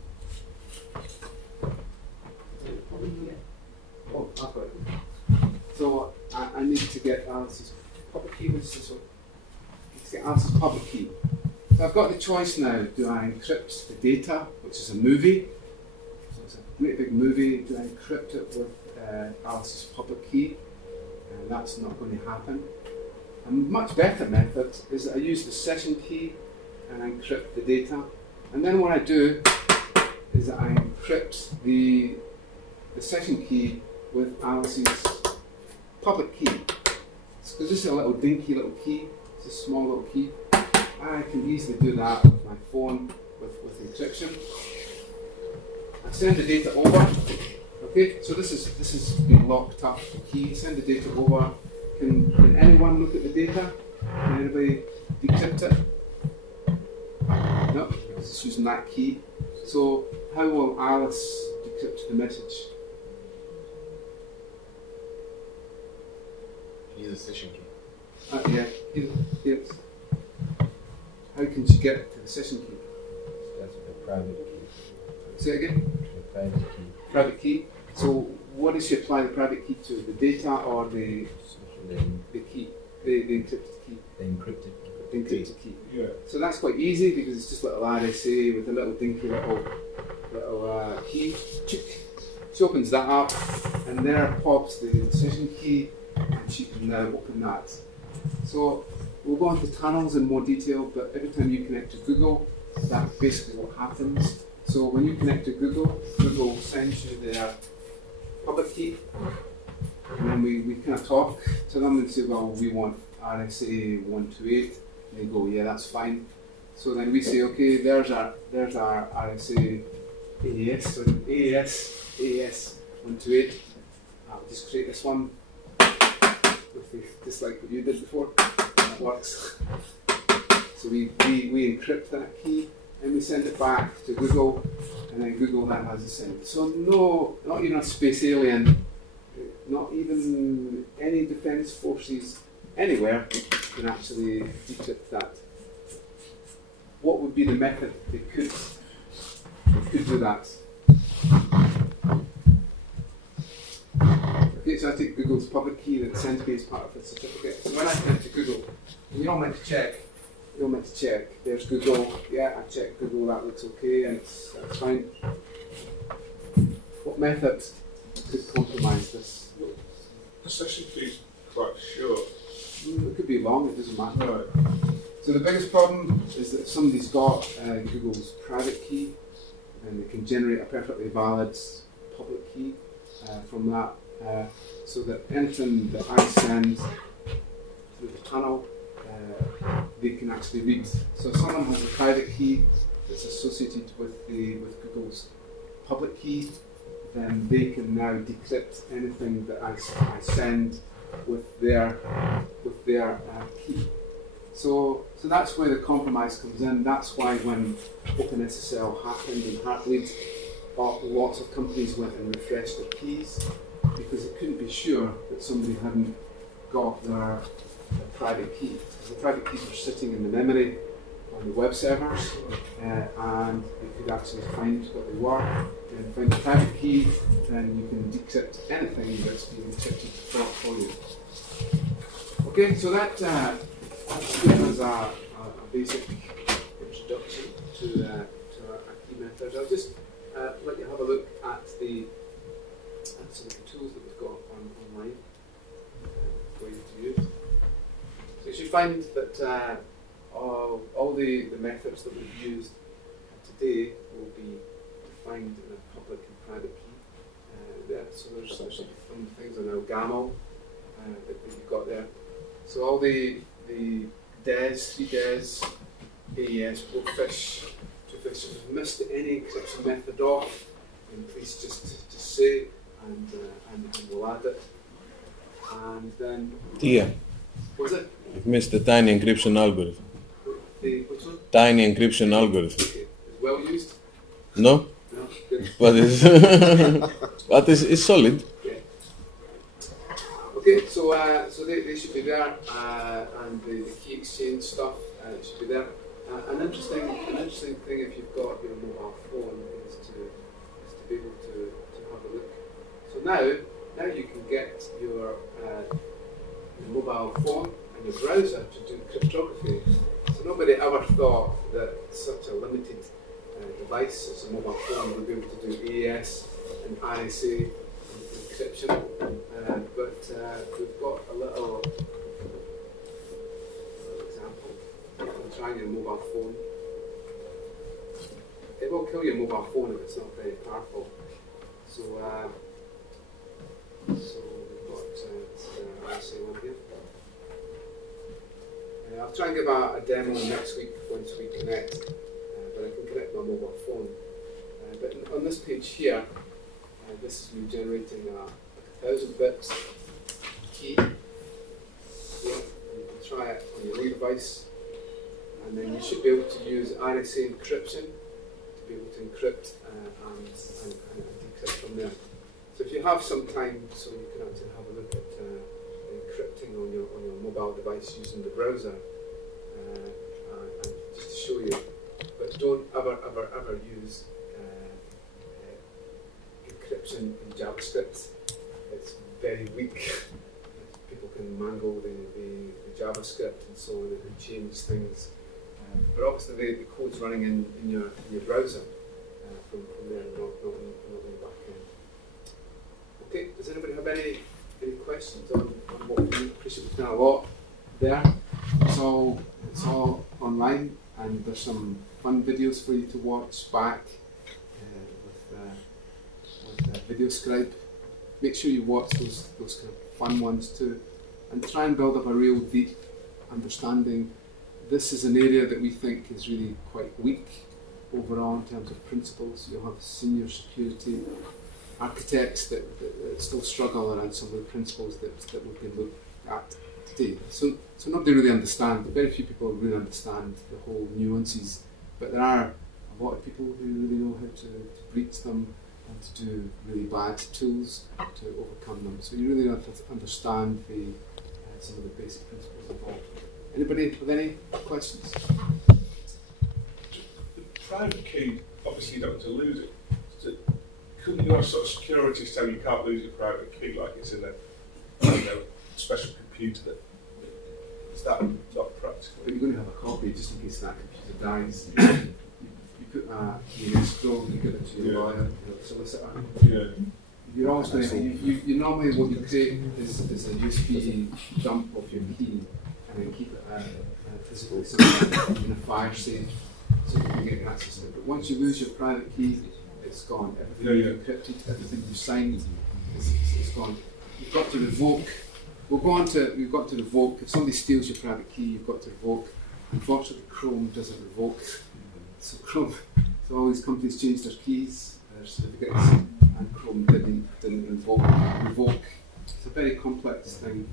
Oh, I've got it. So I need to get Alice's public key. To get Alice's public key. So I've got the choice now. Do I encrypt the data, which is a movie? So it's a great big movie. Do I encrypt it with Alice's public key? And that's not going to happen. A much better method is that I use the session key and I encrypt the data. And then what I do is that I encrypt the session key with Alice's public key. Because this is a little dinky little key, it's a small little key. I can easily do that with my phone with encryption. I send the data over. Okay, so this is being locked up. The key. Send the data over. Can anyone look at the data? Can anybody decrypt it? No, because it's using that key. So how will Alice decrypt the message? Use a session key. Yeah. Yes. How can she get to the session key? That's the private key. Say it again? The private key. Private key. So what does she apply the private key to? The data or the key? The encrypted key? The encrypted The encrypted key. Yeah. So that's quite easy because it's just a little RSA with a little dinky little key. she opens that up, and there pops the decision key, and she can now open that. So we'll go on to tunnels in more detail, but every time you connect to Google, that's basically what happens. So when you connect to Google, Google sends you their public key, and then we kind of talk to them and say, well, we want RSA 128, and they go, yeah, that's fine. So then we say, okay, there's our RSA AES 128. I'll just create this one, just like what you did before. That works. So we encrypt that key and we send it back to Google, and then Google then has it sent. So no, not even a space alien, not even any defense forces anywhere can actually decrypt that. What would be the method they could do that? Okay, so I take Google's public key that sends me as part of the certificate. So when I connect to Google, and you're all meant to check. You're meant to check. There's Google. Yeah, I checked Google. That looks okay, and that's fine. What method could compromise this? The session key is quite short. It could be long. It doesn't matter. Right. So the biggest problem is that if somebody's got Google's private key, then they can generate a perfectly valid public key from that, so that anything that I send through the tunnel, they can actually read. So if someone has a private key that's associated with Google's public key, then they can now decrypt anything that I send with their key. So that's where the compromise comes in. That's why when OpenSSL happened and Heartbleed, lots of companies went and refreshed their keys because they couldn't be sure that somebody hadn't got their private key. The private keys were sitting in the memory on the web servers, and you could actually find what they were. And find the private key, then you can decrypt anything that's being encrypted for you. Okay, so that's good as a basic introduction to our key methods. I'll just let you have a look at some of the tools that we've got online for you to use. So you should find that all the methods that we've used today will be defined in a public and private key. There. So there's some things on Elgamal that you've got there. So all the DES, 3DES, AES, Bookfish, Twofish, if you've missed any encryption method off, then please just say, and we'll add it. And then... Yeah. What was it? You've missed the tiny encryption algorithm. Which one? Tiny encryption algorithm. Okay. It's well used? No? No? Good. But it's solid. Okay, so they should be there, and the key exchange stuff should be there. An interesting thing if you've got your mobile phone is to be able to have a look. So now you can get your mobile phone and your browser to do cryptography. So nobody ever thought that such a limited device as a mobile phone would be able to do AES and RSA encryption. But we've got a little example. I'm trying your mobile phone. It will kill your mobile phone if it's not very powerful. So we've got RSA one here. I'll try and give a demo next week once we connect, but I can connect my mobile phone. But on this page here, this is me generating a 1000 bits key. Yeah, you can try it on your Lee device, and then you should be able to use RSA encryption to be able to encrypt and decrypt from there. So if you have some time, so you can actually have a look at encrypting on your mobile device using the browser, and just to show you. But don't ever use encryption in JavaScript. It's very weak. People can mangle the JavaScript and so on and change things. But obviously the code's running in your browser from there, not in the back end. Okay, does anybody have any questions on what we do? Appreciate we've done a lot there. It's all online, and there's some fun videos for you to watch back with Video Scribe. Make sure you watch those kind of fun ones too, and try and build up a real deep understanding. This is an area that we think is really quite weak overall in terms of principles. You'll have senior security architects that still struggle around some of the principles that we've been looked at today. So nobody really understands, very few people really understand the whole nuances, but there are a lot of people who really know how to breach them and to do really bad tools to overcome them. So you really have to understand some of the basic principles involved. Anybody with any questions? The private key, obviously you don't want to lose it. So couldn't you have sort of security so you can't lose your private key like it's in a special computer? Is that not practical? But you're going to have a copy just in case that computer dies. You put that in escrow, you give it to your lawyer, your solicitor. Yeah. You're always going to, you normally what you create is a USB dump of your key and then keep it physically somewhere in a fire safe so you can get access to it. But once you lose your private key, it's gone. Everything you've encrypted, everything you've signed is gone. You've got to revoke. We've got to revoke. If somebody steals your private key, you've got to revoke. Unfortunately, Chrome doesn't revoke. So all these companies changed their keys, their certificates, and Chrome didn't revoke. It's a very complex thing,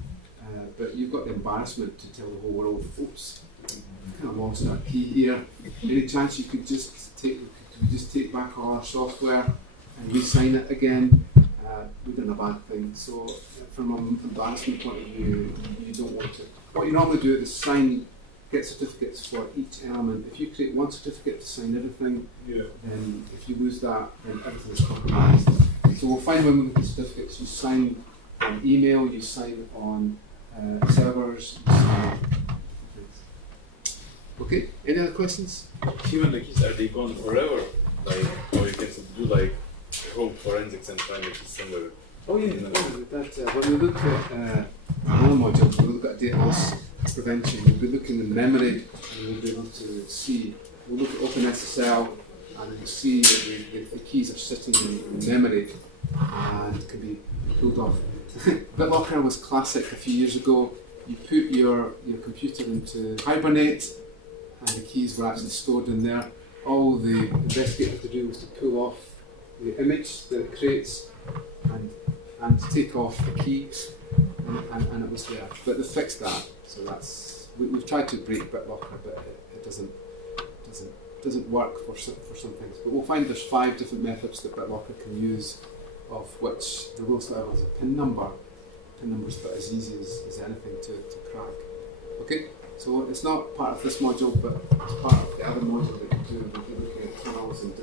but you've got the embarrassment to tell the whole world, oops, we've kind of lost our key here. Any chance you could just take back all our software and re-sign it again? We've done a bad thing. So from an embarrassment point of view, you don't want to. What you normally do is get certificates for each element. If you create one certificate to sign everything, then if you lose that, then everything is compromised. So we'll find when we look at certificates, you sign on email, you sign on servers, you sign. Okay, any other questions? Even the keys, are they gone forever? Like, or you can do like home forensics and find the keys somewhere? Oh yeah, when we look at our module, we look at data loss prevention, we'll be looking in memory and we'll be able to see, we'll look at OpenSSL and we'll see that the keys are sitting in memory and can be pulled off. Bitlocker was classic a few years ago. You put your computer into Hibernate and the keys were actually stored in there. All the investigator had to do was to pull off the image that it creates and to take off the keys, and it was there. But they fixed that, so we've tried to break BitLocker, but it doesn't work for some things. But we'll find there's 5 different methods that BitLocker can use, of which the lowest level is a PIN number. PIN number's about as easy as anything to crack. Okay, so it's not part of this module, but it's part of the other module that you do. We'll be looking at tunnels and